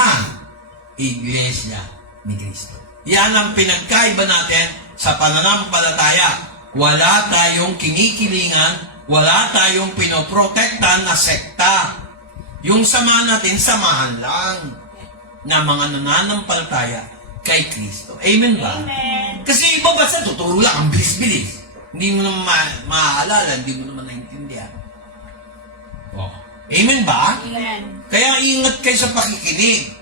iglesia ni Kristo. Yan ang pinagkaiba natin sa pananampalataya. Wala tayong kinikilingan, wala tayong pinoprotektan na sekta. Yung samahan natin, samahan lang na mga nananampalataya kay Kristo. Amen ba? Amen. Kasi iba basta tuturo lang, ang bilis-bilis. Hindi mo naman maaalala, hindi mo naman naintindihan. Oh. Amen ba? Amen. Kaya ingat kayo sa pakikinig.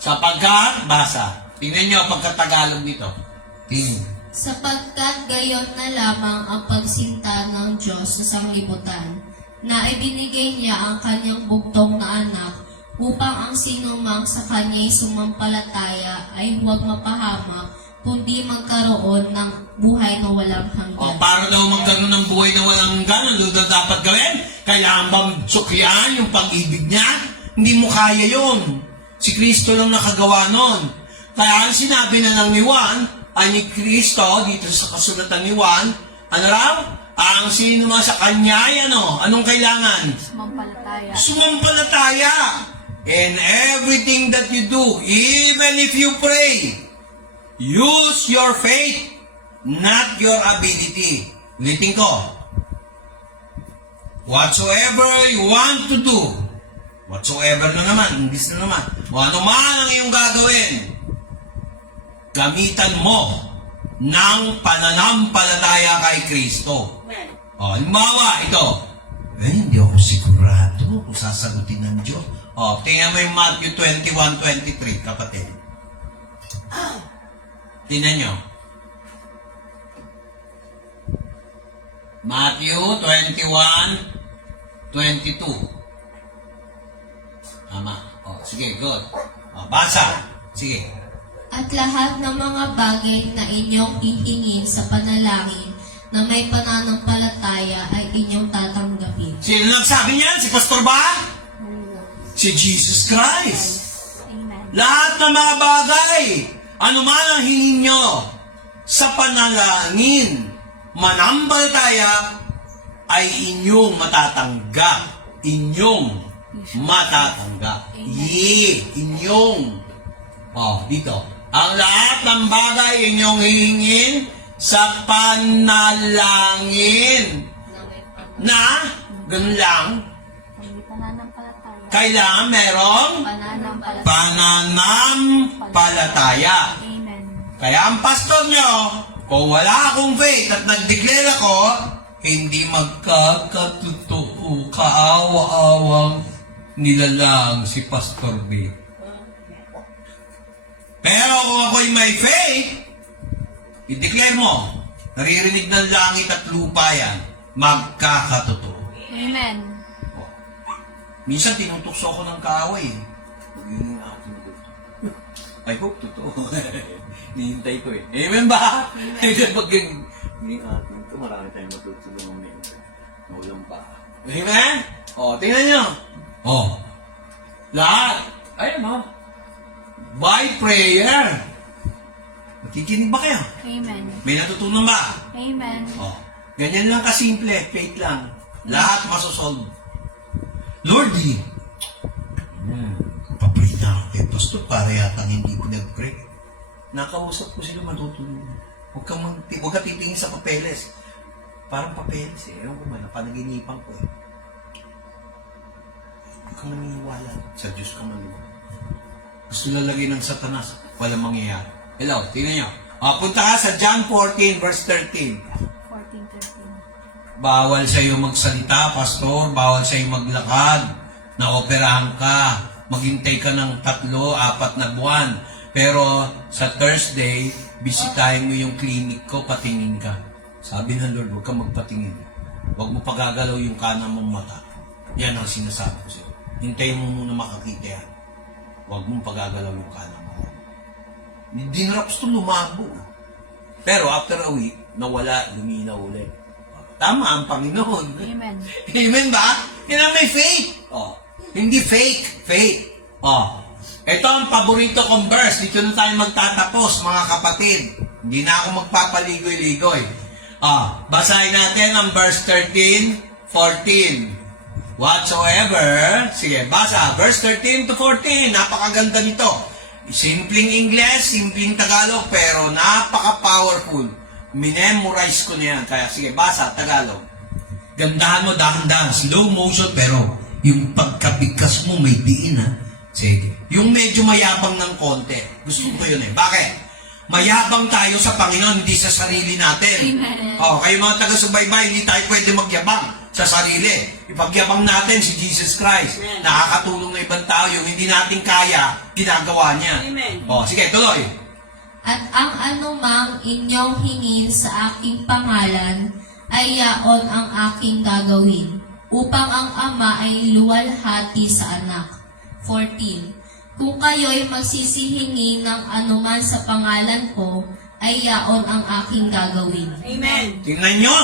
Sapagkat, basa. Tingnan nyo ang pagkatagalog nito. Tingnan. Sapagkat gayon na lamang ang pagsinta ng Diyos sa sanglibutan, na ibinigay niya ang kanyang bugtong na anak, upang ang sinumang sa kanya'y sumampalataya ay huwag mapahamak, kundi magkaroon ng buhay na walang hanggan. Para daw magkaroon ng buhay na walang hanggan, ano daw dapat gawin? Kailangan bang suklian yung pag-ibig niya? Hindi mo kaya yun. Si Kristo lang nakagawa nun. Kaya ang sinabi na lang ni Juan, ay ni Kristo, dito sa kasulatan ni Juan, ano raw? Ang sino man sa kanya, anong kailangan? Sumampalataya. Sumampalataya. In everything that you do, even if you pray, use your faith, not your ability. Ulitin ko. Whatsoever you want to do, whatsoever na naman, English na naman, o ano man ang iyong gagawin, gamitan mo ng pananampalataya kay Kristo. Amen. Halimbawa, ito. Hindi ako sigurado kung sasagutin ng Diyos. Tingnan mo yung Matthew 21:23, kapatid. Tingnan nyo. Matthew 21:22. Tama. Sige, good. Basa. Sige. At lahat ng mga bagay na inyong hihingin sa panalangin na may pananampalataya ay inyong tatanggapin. Sino nagsabi niyan? Si Pastor ba? Si Jesus Christ. Amen. Lahat ng mga bagay, ano man ang hingin nyo sa panalangin, manambalataya, ay inyong matatanggap. Inyong matatanggap. Inyong. Dito. Ang lahat ng bagay inyong hihingin sa panalangin na, ganun lang, May pananampalataya. kailangan merong Pananampalataya. pananampalataya. Amen. Kaya ang pastor nyo, kung wala akong faith at nag-declare ako, hindi magkakatotoo, kaawa-awang nilalang si Pastor B. Pero kung ako'y may faith, i-declare mo, naririnig ng langit at lupa yan, magkakatotoo. Amen. Minsan tinutukso ako ng kaaway. I hope totoo. Nihintay ko eh. Amen ba? Amen. Pag hindi atin ito, marami tayong matutulungan ngayon. Maulang pa. Amen? Tingnan nyo. Lahat. Ayun by prayer. Nakikinig ba kayo? Amen. May natutunan ba? Amen. Ganyan lang kasimple. Faith lang. Lahat masosolve. Lord, papray na ako kay Pastor para yata hindi pinag-pray. Nakausap ko sila matutulungan. Huwag ka titingin sa papeles. Parang papeles eh. Ewan ko ba, napanaginipan ko eh. Huwag kang naniniwala. Sa Diyos ka maniwala. Gusto lalagay ng Satanas, walang mangyayari. Hello, tingnan nyo. Punta ka sa John 14, verse 13. 14:13. Bawal sa iyo magsalita, pastor. Bawal sa iyo maglakad. Naoperahan ka. Maghintay ka ng 3-4 na buwan. Pero sa Thursday, bisitahin mo yung clinic ko, patingin ka. Sabi ng Lord, huwag kang magpatingin. Huwag mo pagagalaw yung kanan mong mata. Yan ang sinasabi ko sa'yo. Hintayin mo muna makakita yan. Huwag mong pagagalaw yung kanan mo. Dinraps to lumabo. Pero after a week, nawala, luminaw ulit. Tama ang Panginoon. Amen. Amen ba? Yan ang may faith. Oh. Hindi fake. Faith. Oh. Ito ang paborito kong verse. Dito na tayo magtatapos, mga kapatid. Hindi na ako magpapaligoy-ligoy. Basahin natin ang verse 13, 14. Whatsoever, sige, basa, verse 13 to 14. Napakaganda nito. Simpleng English, simpleng Tagalog, pero napaka-powerful. Minemorize ko na yan. Kaya sige, basa, Tagalog. Gandahan mo, dahan-dahan. Slow motion, pero yung pagkabigkas mo may diin, ha? Sige. Yung medyo mayabang ng konti. Gusto ko yun eh. Bakit? Mayabang tayo sa Panginoon, hindi sa sarili natin. Amen. Kayo mga taga-subaybay, hindi tayo pwede magyabang sa sarili. Ipagyabang natin si Jesus Christ. Amen. Nakakatulong na ibang tao. Yung hindi natin kaya, ginagawa niya. Amen. Sige, tuloy. At ang anumang inyong hingin sa aking pangalan, ay yaon ang aking gagawin, upang ang Ama ay luwalhati sa anak. 14. Kung kayo'y magsisihingi ng anuman sa pangalan ko, ay yaon ang aking gagawin. Amen. Tingnan nyo,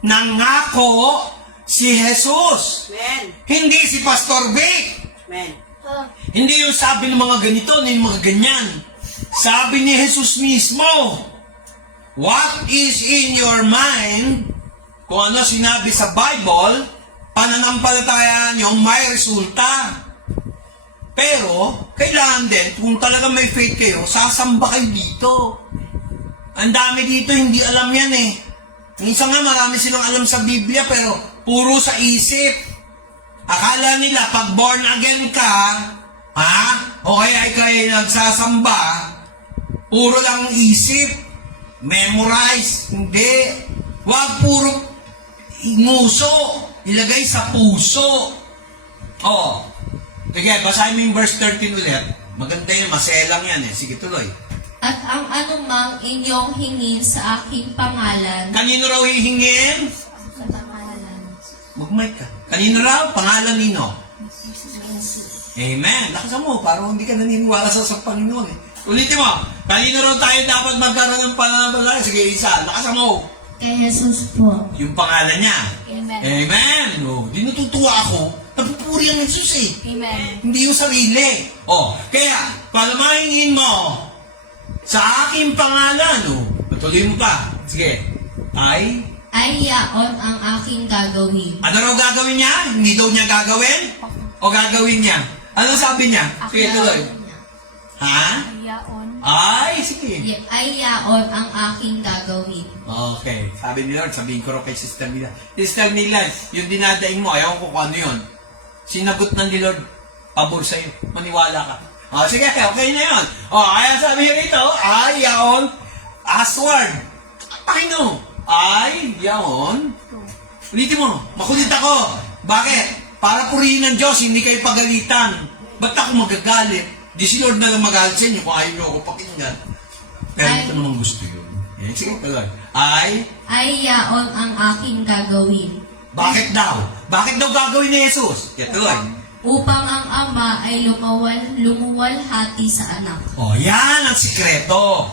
nangako si Jesus. Amen. Hindi si Pastor Vic. Amen. Hindi yung sabi ng mga ganito, yung mga ganyan. Sabi ni Jesus mismo, what is in your mind, kung ano sinabi sa Bible, pananampalatayaan nyo, may resulta. Pero, kailangan din, kung talagang may faith kayo, sasamba kayo dito. Ang dami dito, hindi alam yan eh. Minsan nga, marami silang alam sa Biblia, pero puro sa isip. Akala nila, pag born again ka, o kaya ikay nagsasamba, puro lang isip, memorize, hindi. Huwag puro nguso, ilagay sa puso. Sige, basahin mo yung verse 13 ulit. Maganda yun, maselang yan eh. Sige, tuloy. At ang anumang inyong hingin sa aking pangalan, Kanino raw hihingin? Sa pangalan. Mag-mic ka. Kanino raw? Pangalan nino? Amen. Lakasan mo, parang hindi ka naniniwala sa Panginoon eh. Ulitin mo. Kanino raw tayo dapat magkaroon ng pananampalataya? Sige, isa. Lakasan mo. kay Jesus po. Yung pangalan niya. Amen. Amen. Di natutuwa ako. Napupuri ang Jesus eh. Amen. Hindi yung sarili. Kaya, palamahingin mo sa aking pangalan. Patuloy mo pa. Sige. Ay Yaon ang aking gagawin. ano raw gagawin niya? Hindi daw niya gagawin? O gagawin niya? Ano sabi niya? Sige, tuloy. Ha? Yaon. Ay, sige. Ay yaon ang aking gagawin. Okay. Sabi ni Lord, sabihin ko raw kay Sister Mila. Sister Mila, yung dinadaing mo, ayaw ko kung ano yun. Sinagot na ni Lord, pabor sa'yo. Maniwala ka. Sige, okay na yun. Kaya sabi rito, ay yaon, asward. Panginoon, ay yaon. Ulitin mo, makulit ako. Bakit? Para purihin ng Diyos, hindi kayo pagalitan. Ba't ako magagalit? Di si Lord na lang magalit sa inyo kung ayaw nyo ako pakinggan. Pero ito naman gusto yun. Sige, tuloy. Ay yaon ang aking gagawin. Bakit daw? Bakit daw gagawin ni Jesus? Tuloy. Upang ang Ama ay lumuwalhati sa anak. Yan ang sikreto.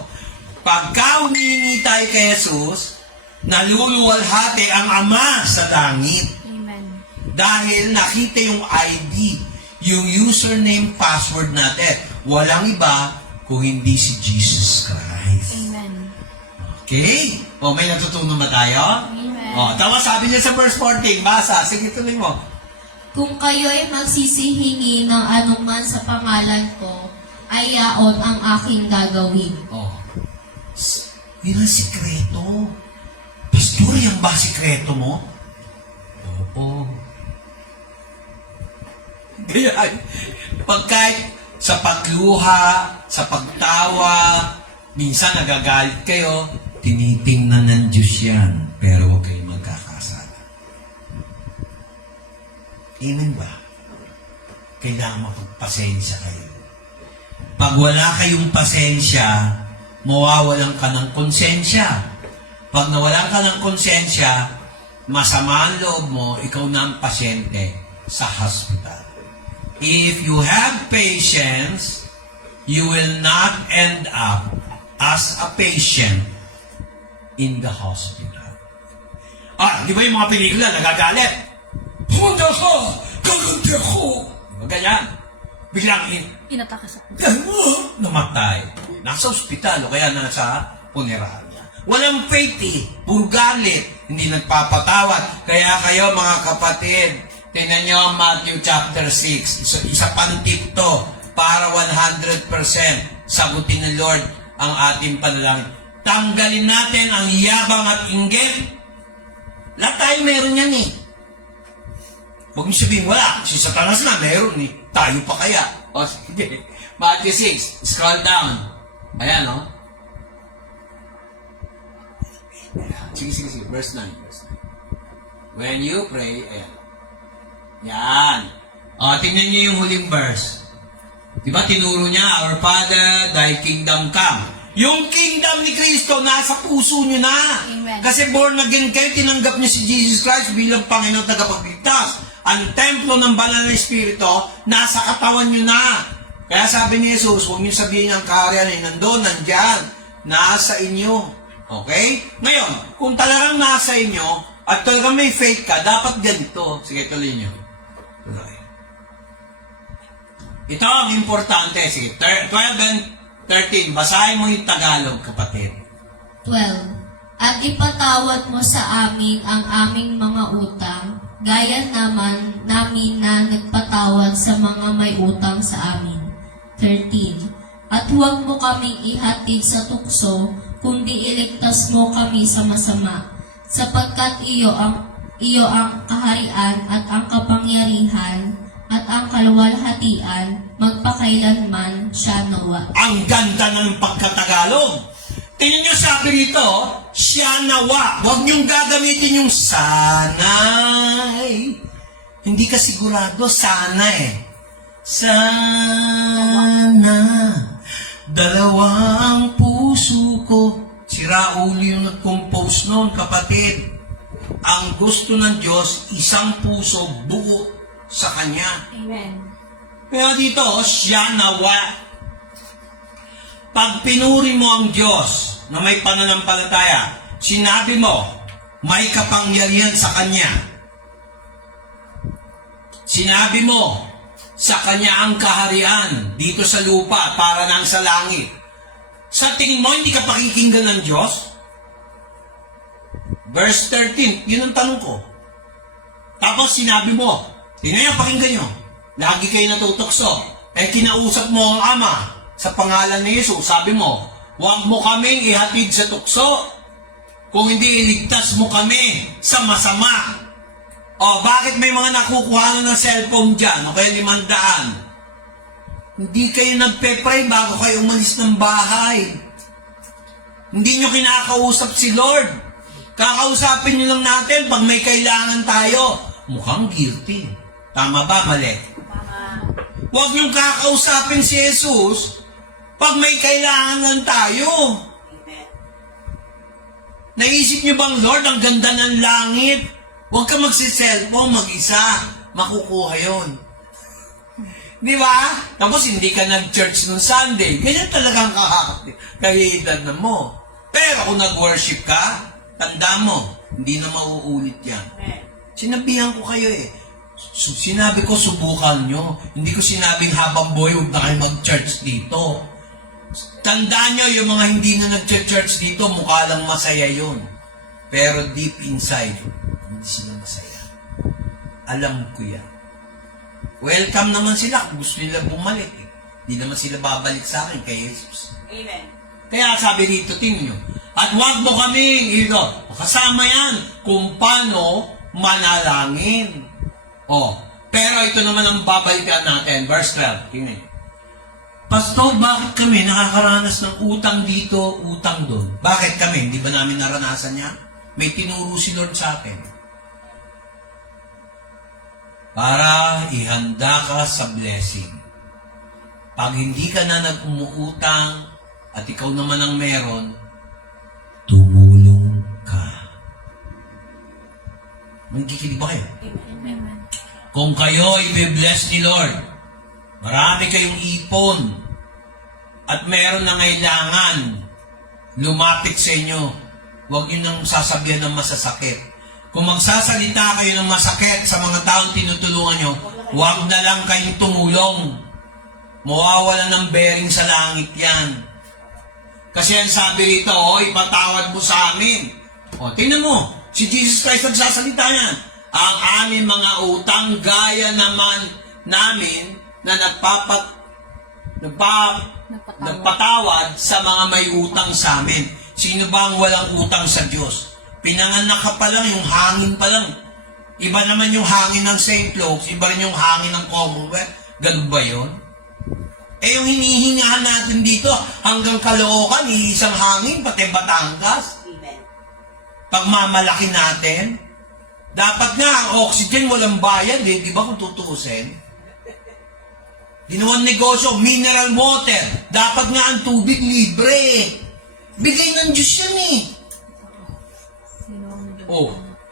Pagka humingi tayo kay Jesus, naluluwalhati ang Ama sa langit. Amen. Dahil nakita yung ID, yung username, password natin. Walang iba kung hindi si Jesus Christ. Amen. Okay? May natutunan ba tayo? Amen. Tama sabi niya sa verse 14. Basa. Sige, tuloy mo. Kung kayo'y magsisihingi ng anuman sa pangalan ko, ay yaon ang aking gagawin. Yun ang sikreto. Pastor, yan ba sikreto mo? Oo. Kaya, pagkait sa pagluha, sa pagtawa, minsan nagagalit kayo, tinitingnan ng Diyos yan, pero huwag kayong magkakasala. Amen ba? Kailangan mapagpasensya kayo. Pag wala kayong pasensya, mawawalan ka ng konsensya. Pag nawalan ka ng konsensya, masama ang loob mo, ikaw na ang pasyente sa hospital. If you have patience, you will not end up as a patient in the hospital. Di ba yung mga pelikula nagagalit? Pumunta ka! Gaganti ako! Ganyan. Biglang Inatake sa namatay. Nasa ospital o kaya nasa punerarya. Walang faith puro galit. Hindi nagpapatawad. Kaya kayo mga kapatid, tingnan nyo ang Matthew chapter 6. Isa pang tip to para 100% sagutin ni Lord ang ating panalangin. Tanggalin natin ang yabang at inggit. Lahat tayo meron yan Huwag niyo sabihin, wala. Si Satanas na, meron Tayo pa kaya? O, sige. Matthew 6. Scroll down. Ayan, Sige. Verse 9. When you pray, ayan. Yan. Tingnan niyo yung huling verse. Diba, tinuro niya, Our Father, Thy Kingdom Come. Yung kingdom ni Kristo, nasa puso niyo na. Amen. Kasi born again kayo, tinanggap niyo si Jesus Christ bilang Panginoon tagapagligtas. Ang templo ng banal na Espiritu, nasa katawan nyo na. Kaya sabi ni Jesus, huwag nyo sabihin ang kaharian ay nandun, nandyan. Nasa inyo. Okay? Ngayon, kung talagang nasa inyo, at talagang may faith ka, dapat ganito. Sige, tuloy nyo. Tuloy. Ito ang importante. Sige, 12 and 13. Basahin mo yung Tagalog, kapatid. 12. At ipatawad mo sa amin ang aming mga utang, gaya naman namin na nagpatawad sa mga may utang sa amin. 13. At huwag mo kaming ihatid sa tukso, kundi iligtas mo kami sa masama, sapagkat iyo ang kaharian at ang kapangyarihan at ang kaluwalhatian magpakailanman siya nawa. Ang ganda ng pagkatagalog. Tingnan nyo sabi rito, siya nawa. Huwag niyong gagamitin yung sanay. Hindi ka sigurado, sana Sana dalawang puso ko. Si Raul yung nag-compose noon, kapatid. Ang gusto ng Diyos, isang puso buo sa Kanya. Amen. Kaya dito, siya nawa. Pag pinuri mo ang Diyos na may pananampalataya, sinabi mo, may kapangyarihan sa Kanya. Sinabi mo, sa Kanya ang kaharian dito sa lupa para nang sa langit. Sa tingin mo, hindi ka pakikinggan ng Diyos? Verse 13, yun ang tanong ko. Tapos sinabi mo, tingnan nyo, pakinggan nyo, lagi kayo natutokso. Kinausap mo ang Ama sa pangalan ni Jesus. Sabi mo, huwag mo kaming ihatid sa tukso, kung hindi iligtas mo kami sa masama. Bakit may mga nakukuha ng cellphone dyan? O kaya 500? Hindi kayo nagpe-pray bago kayo umalis ng bahay. Hindi nyo kinakausap si Lord. Kakausapin nyo lang natin pag may kailangan tayo. Mukhang guilty. Tama ba? Mali. Huwag nyo kakausapin si Jesus pag may kailangan lang tayo. Naisip nyo bang, Lord, ang ganda ng langit? Huwag ka magsiselfone, mag-isa. Makukuha yun. Di ba? Tapos hindi ka nag-church nung Sunday. Ganyan talagang kahihidan na mo. Pero kung nag-worship ka, tanda mo, hindi na mauulit yan. Sinabihan ko kayo Sinabi ko, subukan nyo. Hindi ko sinabing habang boy, huwag na kayo mag-church dito. Tandaan nyo, yung mga hindi na nag-church dito, mukha lang masaya yun. Pero deep inside, hindi sila masaya. Alam ko yan. Welcome naman sila kung gusto nila bumalik. Hindi naman sila babalik sa akin kay Jesus. Amen. Kaya sabi rito, tingin nyo, at huwag mo kami, kasama yan kung paano manalangin. Pero ito naman ang babalikan natin. Verse 12, tingin. Pastor, bakit kami nakakaranas ng utang dito, utang doon? Bakit kami? Hindi ba namin naranasan yan? May tinuro si Lord sa atin. Para ihanda ka sa blessing. Pag hindi ka na nag-umuutang at ikaw naman ang meron, tumulong ka. Magkikinig ba kayo? Amen. Kung kayo i-bless ni Lord, marami kayong ipon, at meron na ngailangan, lumapit sa inyo, huwag nyo nang sasabihan ng masasakit. Kung magsasalita kayo ng masakit sa mga taong tinutulungan nyo, huwag na lang kayong tumulong. Mawawala ng bearing sa langit yan. Kasi ang sabi rito, ipatawad mo sa amin. Tingnan mo, si Jesus Christ nagsasalita yan. Ang aming mga utang gaya naman namin na nagpatawad sa mga may utang sa amin. Sino ba ang walang utang sa Diyos? Pinanganak ka pa lang, yung hangin pa lang. Iba naman yung hangin ng St. Luke's, iba rin yung hangin ng Commonwealth. Ganun ba yun? Yung hinihingahan natin dito, hanggang Caloocan, isang hangin, pati Batangas. Amen. Pagmamalaki natin, dapat nga ang oxygen walang bayad di ba kung tutuusin? Ginawang negosyo, mineral water. Dapat nga ang tubig libre. Bigay ng Diyos yan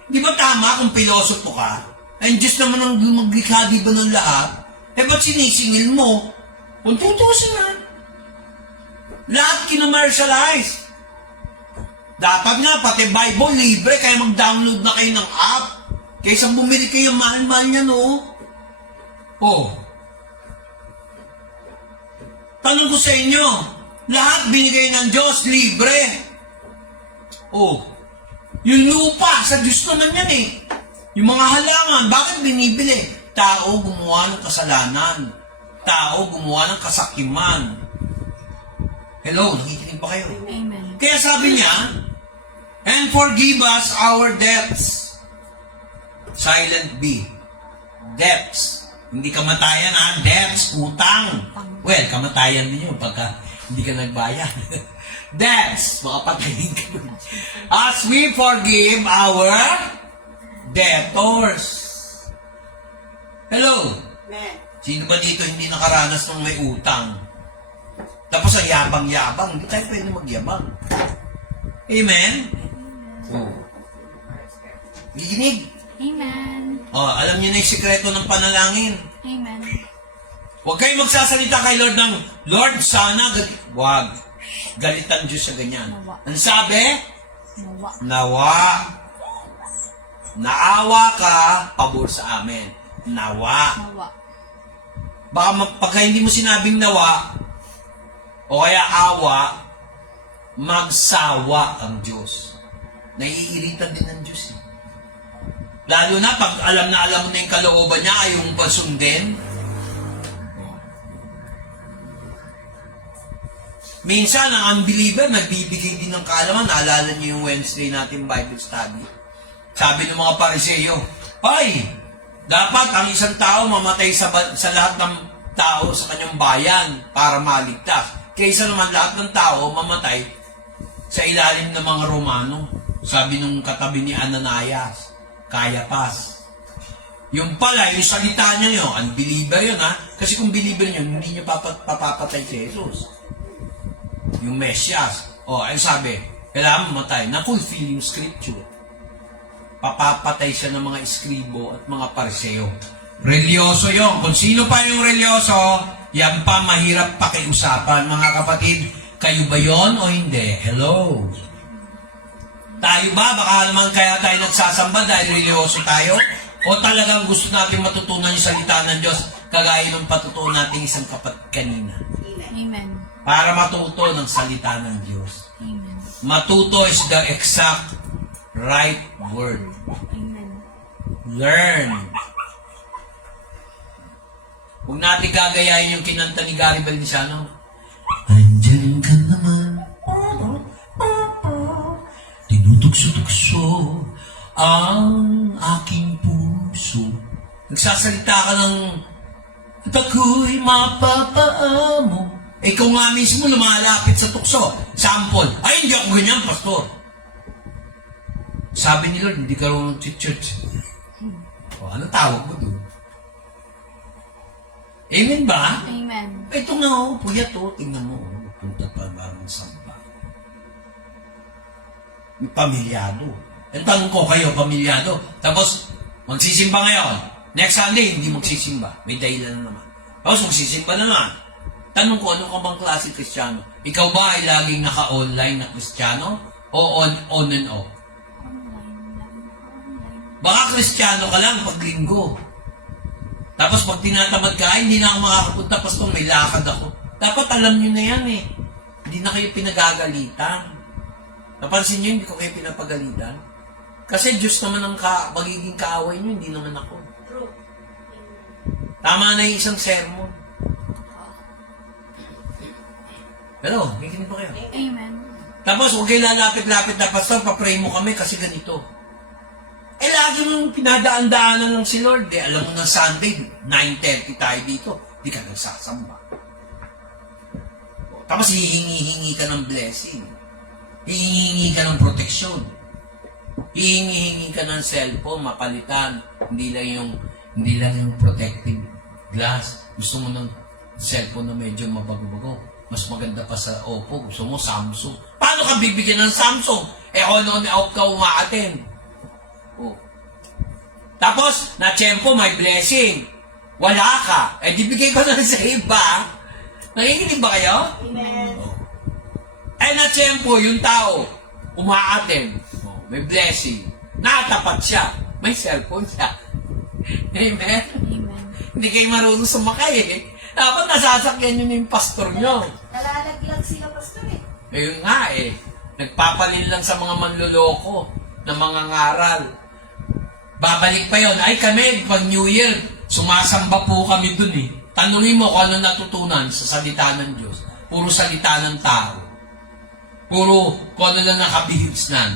di ba tama kung pilosopo ka? Ang Diyos naman ang maglikha, di ba ng lahat? Ba't sinisingil mo? Kung tutuusin na. Lahat kinamartialize. Dapat nga, pati Bible libre, kaya mag-download na kayo ng app. Kaysa bumili kayo mahal-mahal niya, Tanong ko sa inyo, lahat binigay ng Diyos, libre. Yung lupa, sa Diyos naman yan Yung mga halaman, bakit binibili? Tao gumawa ng kasalanan. Tao gumawa ng kasakiman. Hello, nakikinig pa kayo? Amen. Kaya sabi niya, and forgive us our debts. Silent B. Debts. Hindi kamatayan debts, utang. Well, kamatayan din yun pagka hindi ka nagbayad. Debts, makapatayin ka. As we forgive our debtors. Hello? Amen. Sino ba dito hindi nakaranas ng may utang? Tapos ang yabang-yabang, hindi tayo pwede magyabang. Amen? Giginig. Amen. Alam niyo na yung sikreto ng panalangin. Amen. Huwag kayong magsasalita kay Lord ng, Lord, sana, wag. Galitan Diyos sa ganyan. Nawa. Ang sabi? Nawa. Nawa. Naawa ka, pabor sa amin. Nawa. Nawa. Baka pagka hindi mo sinabing nawa, o kaya awa, magsawa ang Diyos. Naiirita din ng Diyos. Lalo na pag alam mo na yung kalooban niya, ayaw mong pasundin. Minsan, ang unbeliever, nagbibigay din ng kaalaman. Naalala niyo yung Wednesday natin Bible study. Sabi ng mga Pariseyo, dapat ang isang tao mamatay sa lahat ng tao sa kanyang bayan para maligtas. Kaysa naman lahat ng tao mamatay sa ilalim ng mga Romano. Sabi nung katabi ni Ananias, Cayapas. Yung pala, yung salita niyo yun, unbeliever yun Kasi kung believer yun, hindi niyo papapatay si Jesus. Yung Mesias. Ay sabi, kailangan mamatay. Na-fulfill yung scripture. Papapatay siya ng mga eskribo at mga pariseo. Relyoso yun. Kung sino pa yung relyoso, yan pa mahirap pakiusapan. Mga kapatid, kayo ba yon o hindi? Hello? Tayo ba? Baka naman kaya tayo nagsasamba dahil relyoso tayo? O talagang gusto natin matutunan yung salita ng Diyos kagaya ng patutunan natin isang kapatid kanina? Amen. Para matuto ng salita ng Diyos. Amen. Matuto is the exact right word. Amen. Learn. Huwag natin gagayahin yung kinanta ni Gary Valdesiano. Andiyan ka naman. Tinutugso-tugso ang aking puso. Nagsasalita ka ng at ako'y mapapaamo. Ikaw nga mismo lumalapit sa tukso. Sample. Hindi ako ganyan, pastor. Sabi ni Lord, hindi ka rin church. Anong tawag mo doon? Amen ba? Amen. Ito nga oh, puyat oh, tingnan mo. Punta pa ba ng samba? Pamilyado. Ang tanong ko kayo, pamilyado. Tapos, magsisimba ngayon. Next Sunday, hindi magsisimba. May dahilan na naman. Tapos, magsisimba na naman. Tanong ko, ano ka bang klase Kristiyano? Ikaw ba ay laging naka-online na Kristiyano? O on and off? Baka Kristiyano ka lang pag linggo. Tapos pag tinatamad ka, hindi na ako makakapunta, pastor, may lakad ako. Dapat alam nyo na yan eh. Hindi na kayo pinagagalitan. Napansin nyo, hindi ko kayo pinapagalitan. Kasi Diyos naman ang magiging kaaway nyo, hindi naman ako. True. Tama na yung isang sermon. Pero, kikinig pa kayo. Amen. Tapos, huwag kayo lalapit-lapit na, pastor, papray mo kami kasi ganito. Eh, lagi mong pinadaan-daanan ng si Lord. Eh, alam mo na Sunday, 9:30 tayo dito. Di ka nagsasamba. Tapos, hihingi-hingi ka ng blessing. Hihingi ka ng proteksyon. Hihingi-hingi ka ng cellphone, mapalitan. Hindi lang yung protective glass. Gusto mo ng cellphone na medyo mabago-bago. Mas maganda pa sa Oppo. Gusto mo Samsung. Paano ka bibigyan ng Samsung? Eh, on-off ka umaaten. Oh. Tapos, na-tsempo, may blessing. Wala ka. Eh, di bigay ko na sa iba. Nakikinig ba kayo? Amen. Oh. Eh, na-tsempo, yung tao, umaaten. Oh, may blessing. Natapat siya. May cellphone siya. Amen? Amen. Hindi kayo marunong sumakay eh. Dapat nasasakyan nyo na yung pastor nyo. Nalalaglag sila, pastor eh. Ayun nga eh. Nagpapalil lang sa mga manloloko na mga ngaral. Babalik pa yon. Ay kami, pag New Year, sumasamba po kami dun eh. Tanungin mo kung ano natutunan sa salita ng Diyos. Puro salita ng tao. Puro kung ano lang nakabihisnan.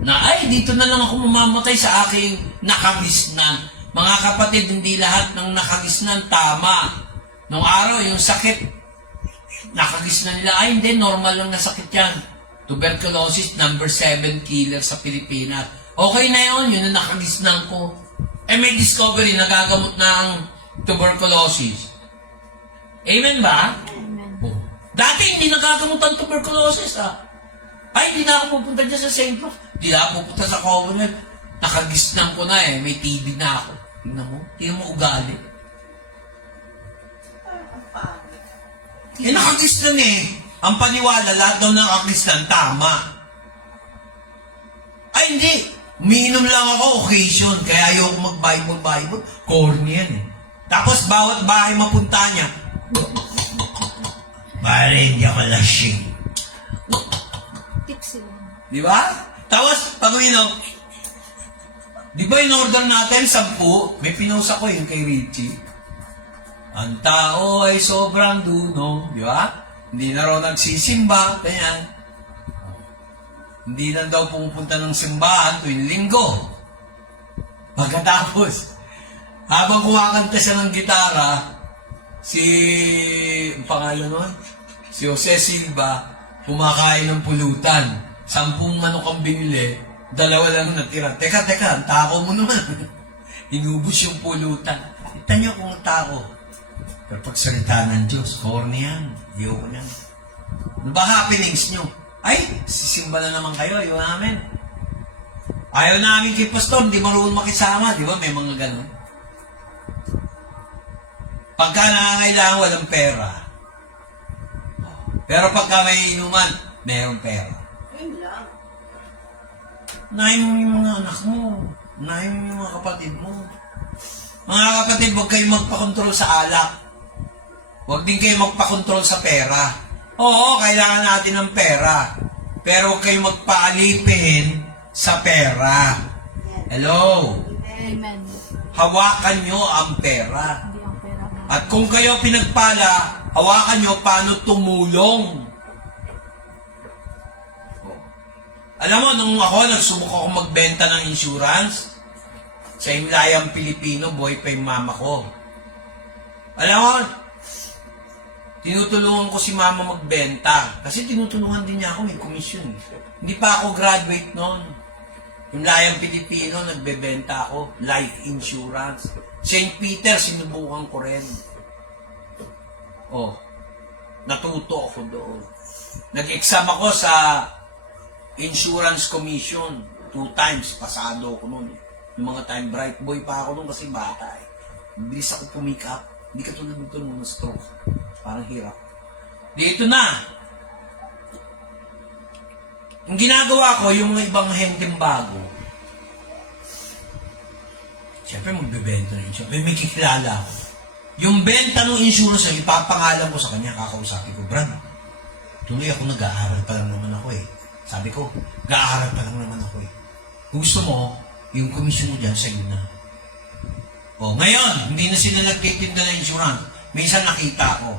Na ay, dito na lang ako mamamatay sa aking nakagisnan. Mga kapatid, hindi lahat ng nakagisnan tama. Nung araw, yung sakit, nakagisnan nila, ay hindi, normal lang na sakit yan. Tuberculosis, number 7 killer sa Pilipinas. Okay na yun, yun ang nakagisnan ko. Eh may discovery, nagagamot na ang tuberculosis. Amen ba? Amen. Oh. Dati hindi nagagamot ang tuberculosis Ay, hindi na ako pupunta dyan sa St. Paul. Hindi na ako pupunta sa Commonwealth. Nakagisnan ko na eh, may TB na ako. Tingnan mo ugali. Ang pangit. Eh nakagisnan eh. Ang paniwala, lahat daw nakagisnan, tama. Ay, hindi. Umiinom lang ako occasion, kaya ayoko mag-Bible. Corny yan eh. Tapos bawat bahay mapunta niya, pare, hindi ako lasing. Tips sila. Di ba? Tapos, pag uminom, di ba in-order natin 10? May pinusa ko yun kay Richie. Ang tao ay sobrang dunong, di ba? Hindi na raw nagsisimba, ganyan. Hindi na daw pumupunta ng simbahan tuwing linggo. Pagkatapos, habang kumakanta siya ng gitara, ang pangalan nun? Si Jose Silva, kumakain ng pulutan. 10 manok ang binili, 2 lang natira. Teka, ang tako mo naman. Inubos yung pulutan. Kita niyo kung ang tako. Pero pag salita ng Diyos, corny yan. Ayoko yan. Ano ba happenings nyo? Ay, sisimba na naman kayo. Ayaw namin. Ayaw namin kay Pastor. Hindi marunong makisama. Di ba? May mga ganun. Pagka nangangailangan, walang pera. Pero pagka may inuman, mayroong pera. Yun lang. Unahin mo yung mga anak mo. Unahin mo yung mga kapatid mo. Mga kapatid, huwag kayong magpakontrol sa alak. Huwag din kayong magpakontrol sa pera. Oo, kailangan natin ng pera. Pero huwag kayong magpaalipin sa pera. Hello? Amen. Hawakan nyo ang pera. Hindi ang pera na. At kung kayo pinagpala, hawakan nyo paano tumulong. Alam mo, nung nagsubok ako magbenta ng insurance, sa Himlayang Pilipino, buhay pa yung mama ko. Alam mo, tinutulungan ko si mama magbenta. Kasi tinutulungan din niya ako, may komisyon. Hindi pa ako graduate noon. Himlayang Pilipino, nagbebenta ako. Life insurance. St. Peter, sinubukan ko rin. Oh, natuto ako doon. Nag-exam ako sa Insurance Commission. 2 times, pasado ako noon. Yung mga time, bright boy pa ako noon kasi bata eh. Bilis ako pumikap. Hindi ka tulad nito nung na-stroke. Parang hirap. Dito na. Ang ginagawa ko, yung mga ibang henteng bago, siyempre magbebenta ng insurance. May kikilala ako. Yung benta ng insurance, ipapangalan ko sa kanya, kakausapin ko, Brad, tuloy ako nag-aaral pa lang naman ako eh. Sabi ko, nag-aaral pa lang naman ako eh. Kung gusto mo, yung komisyon mo dyan, sa'yo na. O, ngayon, hindi na sila nagtitinda ng insurance. Minsan nakita ko,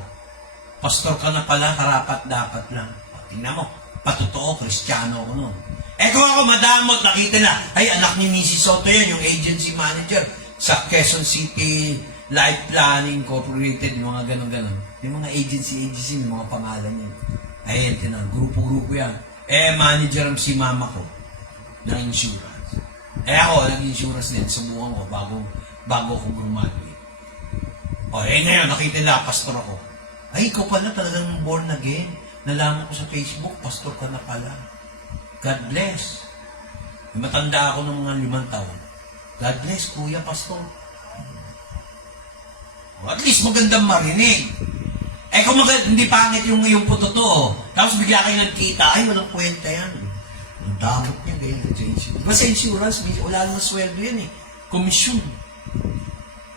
pastor ka na pala, karapat dapat lang. O, tingnan mo, patotoo, Kristiyano ako noon. Eh kung ako madamot, nakita na, ay anak ni Mrs. Soto yan, yung agency manager sa Quezon City Life Planning Incorporated, yung mga ganon-ganon. Yung mga agency, may mga pangalan yan. Ayan, tinan, grupo-grupo yan. Eh, manager ang si mama ko ng insurance. Eh ako, nag-insurance din, subukan ko bago ako graduate. O, eh ngayon, nakita nila, pastor ako. Ay, ikaw pala talagang born again. Nalaman ko sa Facebook, pastor ka na pala. God bless. Matanda ako ng mga 5 taon. God bless, kuya, pastor. O, at least magandang marinig. Eh kung hindi pangit yung po totoo, tapos bigla kayo nagkita, ay walang kwenta yan. Ang damot niya, ganyan sa insurance. Diba sa insurance, wala naman sweldo yan eh. Komisyon.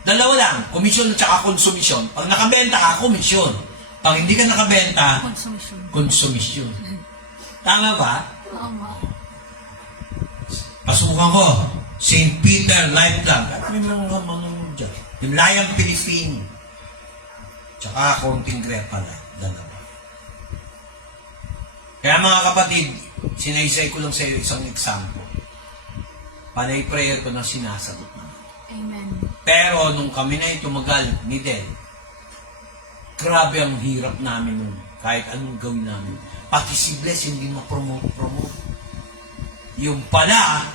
Dalawa lang, komisyon at saka konsumisyon. Pag nakabenta ka, komisyon. Pag hindi ka nakabenta, konsumisyon. Tama ba? Tama. Pasukan ko, St. Peter Lifetime. At may mga dyan. Yung Layang Pilipino. Tsaka konting Grepa lang. Dalawa. Kaya mga kapatid, sinaysay ko lang sa iyo isang example. Panay prayer ko na sinasagot na. Amen. Pero nung kami na tumagal ni Del, grabe ang hirap namin nun. Kahit anong gawin namin. Pati si Bless, hindi ma-promote. Yung pala,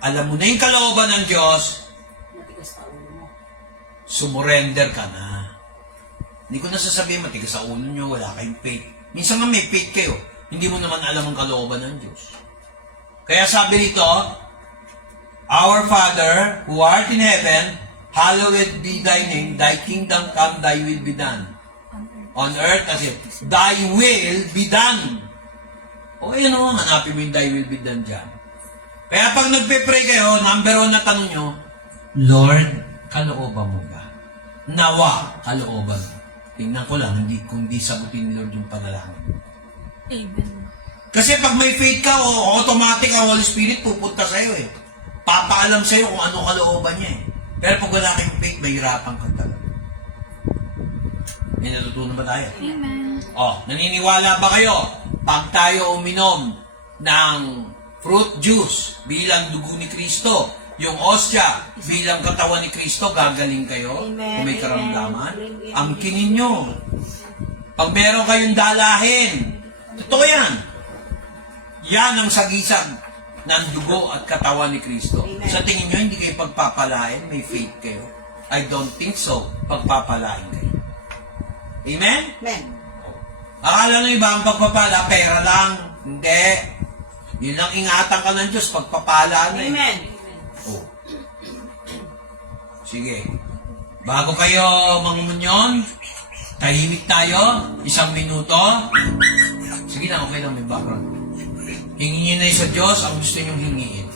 alam mo na yung kalooban ng Diyos, sumurrender ka na. Hindi ko na sasabihin, matigas sa ulo nyo, wala kayong faith. Minsan nga may faith kayo, hindi mo naman alam ang kalooban ng Diyos. Kaya sabi nito, Our Father, who art in heaven, hallowed be thy name, thy kingdom come, thy will be done. On earth, kasi, thy will be done. O ayun o, hanapin mo yung thy will be done dyan. Kaya pag nagpe-pray kayo, number 1 na tanong nyo, Lord, kalooban mo ba? Nawa, kalooban mo. Tingnan ko lang, kundi sagutin ni Lord yung panalangin. Amen. Kasi pag may faith ka, automatic ang Holy Spirit pupunta sa'yo eh. Papaalam sa'yo kung ano kalooban niya eh. Pero pag wala kayong faith, mahirapan ka talaga. May natutunan ba tayo? Amen. Naniniwala ba kayo? Pag tayo uminom ng fruit juice bilang dugo ni Kristo, yung ostia bilang katawan ni Kristo, gagaling kayo Amen. kung may karamdaman. Amen. Angkinin nyo. Pag meron kayong dalahin, totoo yan. Yan ang sagisag ng dugo at katawan ni Kristo. Amen. Sa tingin nyo, hindi kayo pagpapalain, may faith kayo. I don't think so. Pagpapalain kayo. Amen? Amen. Akala nyo iba ang pagpapala, pera lang. Hindi. Yun lang ingatan ka ng Diyos, pagpapala na eh. Amen. Oh. Sige. Bago kayo mangumunyon, tahimik tayo, 1 minuto. Sige lang, okay lang, may background. Hingin nyo na sa Diyos ang gusto nyong hingiin.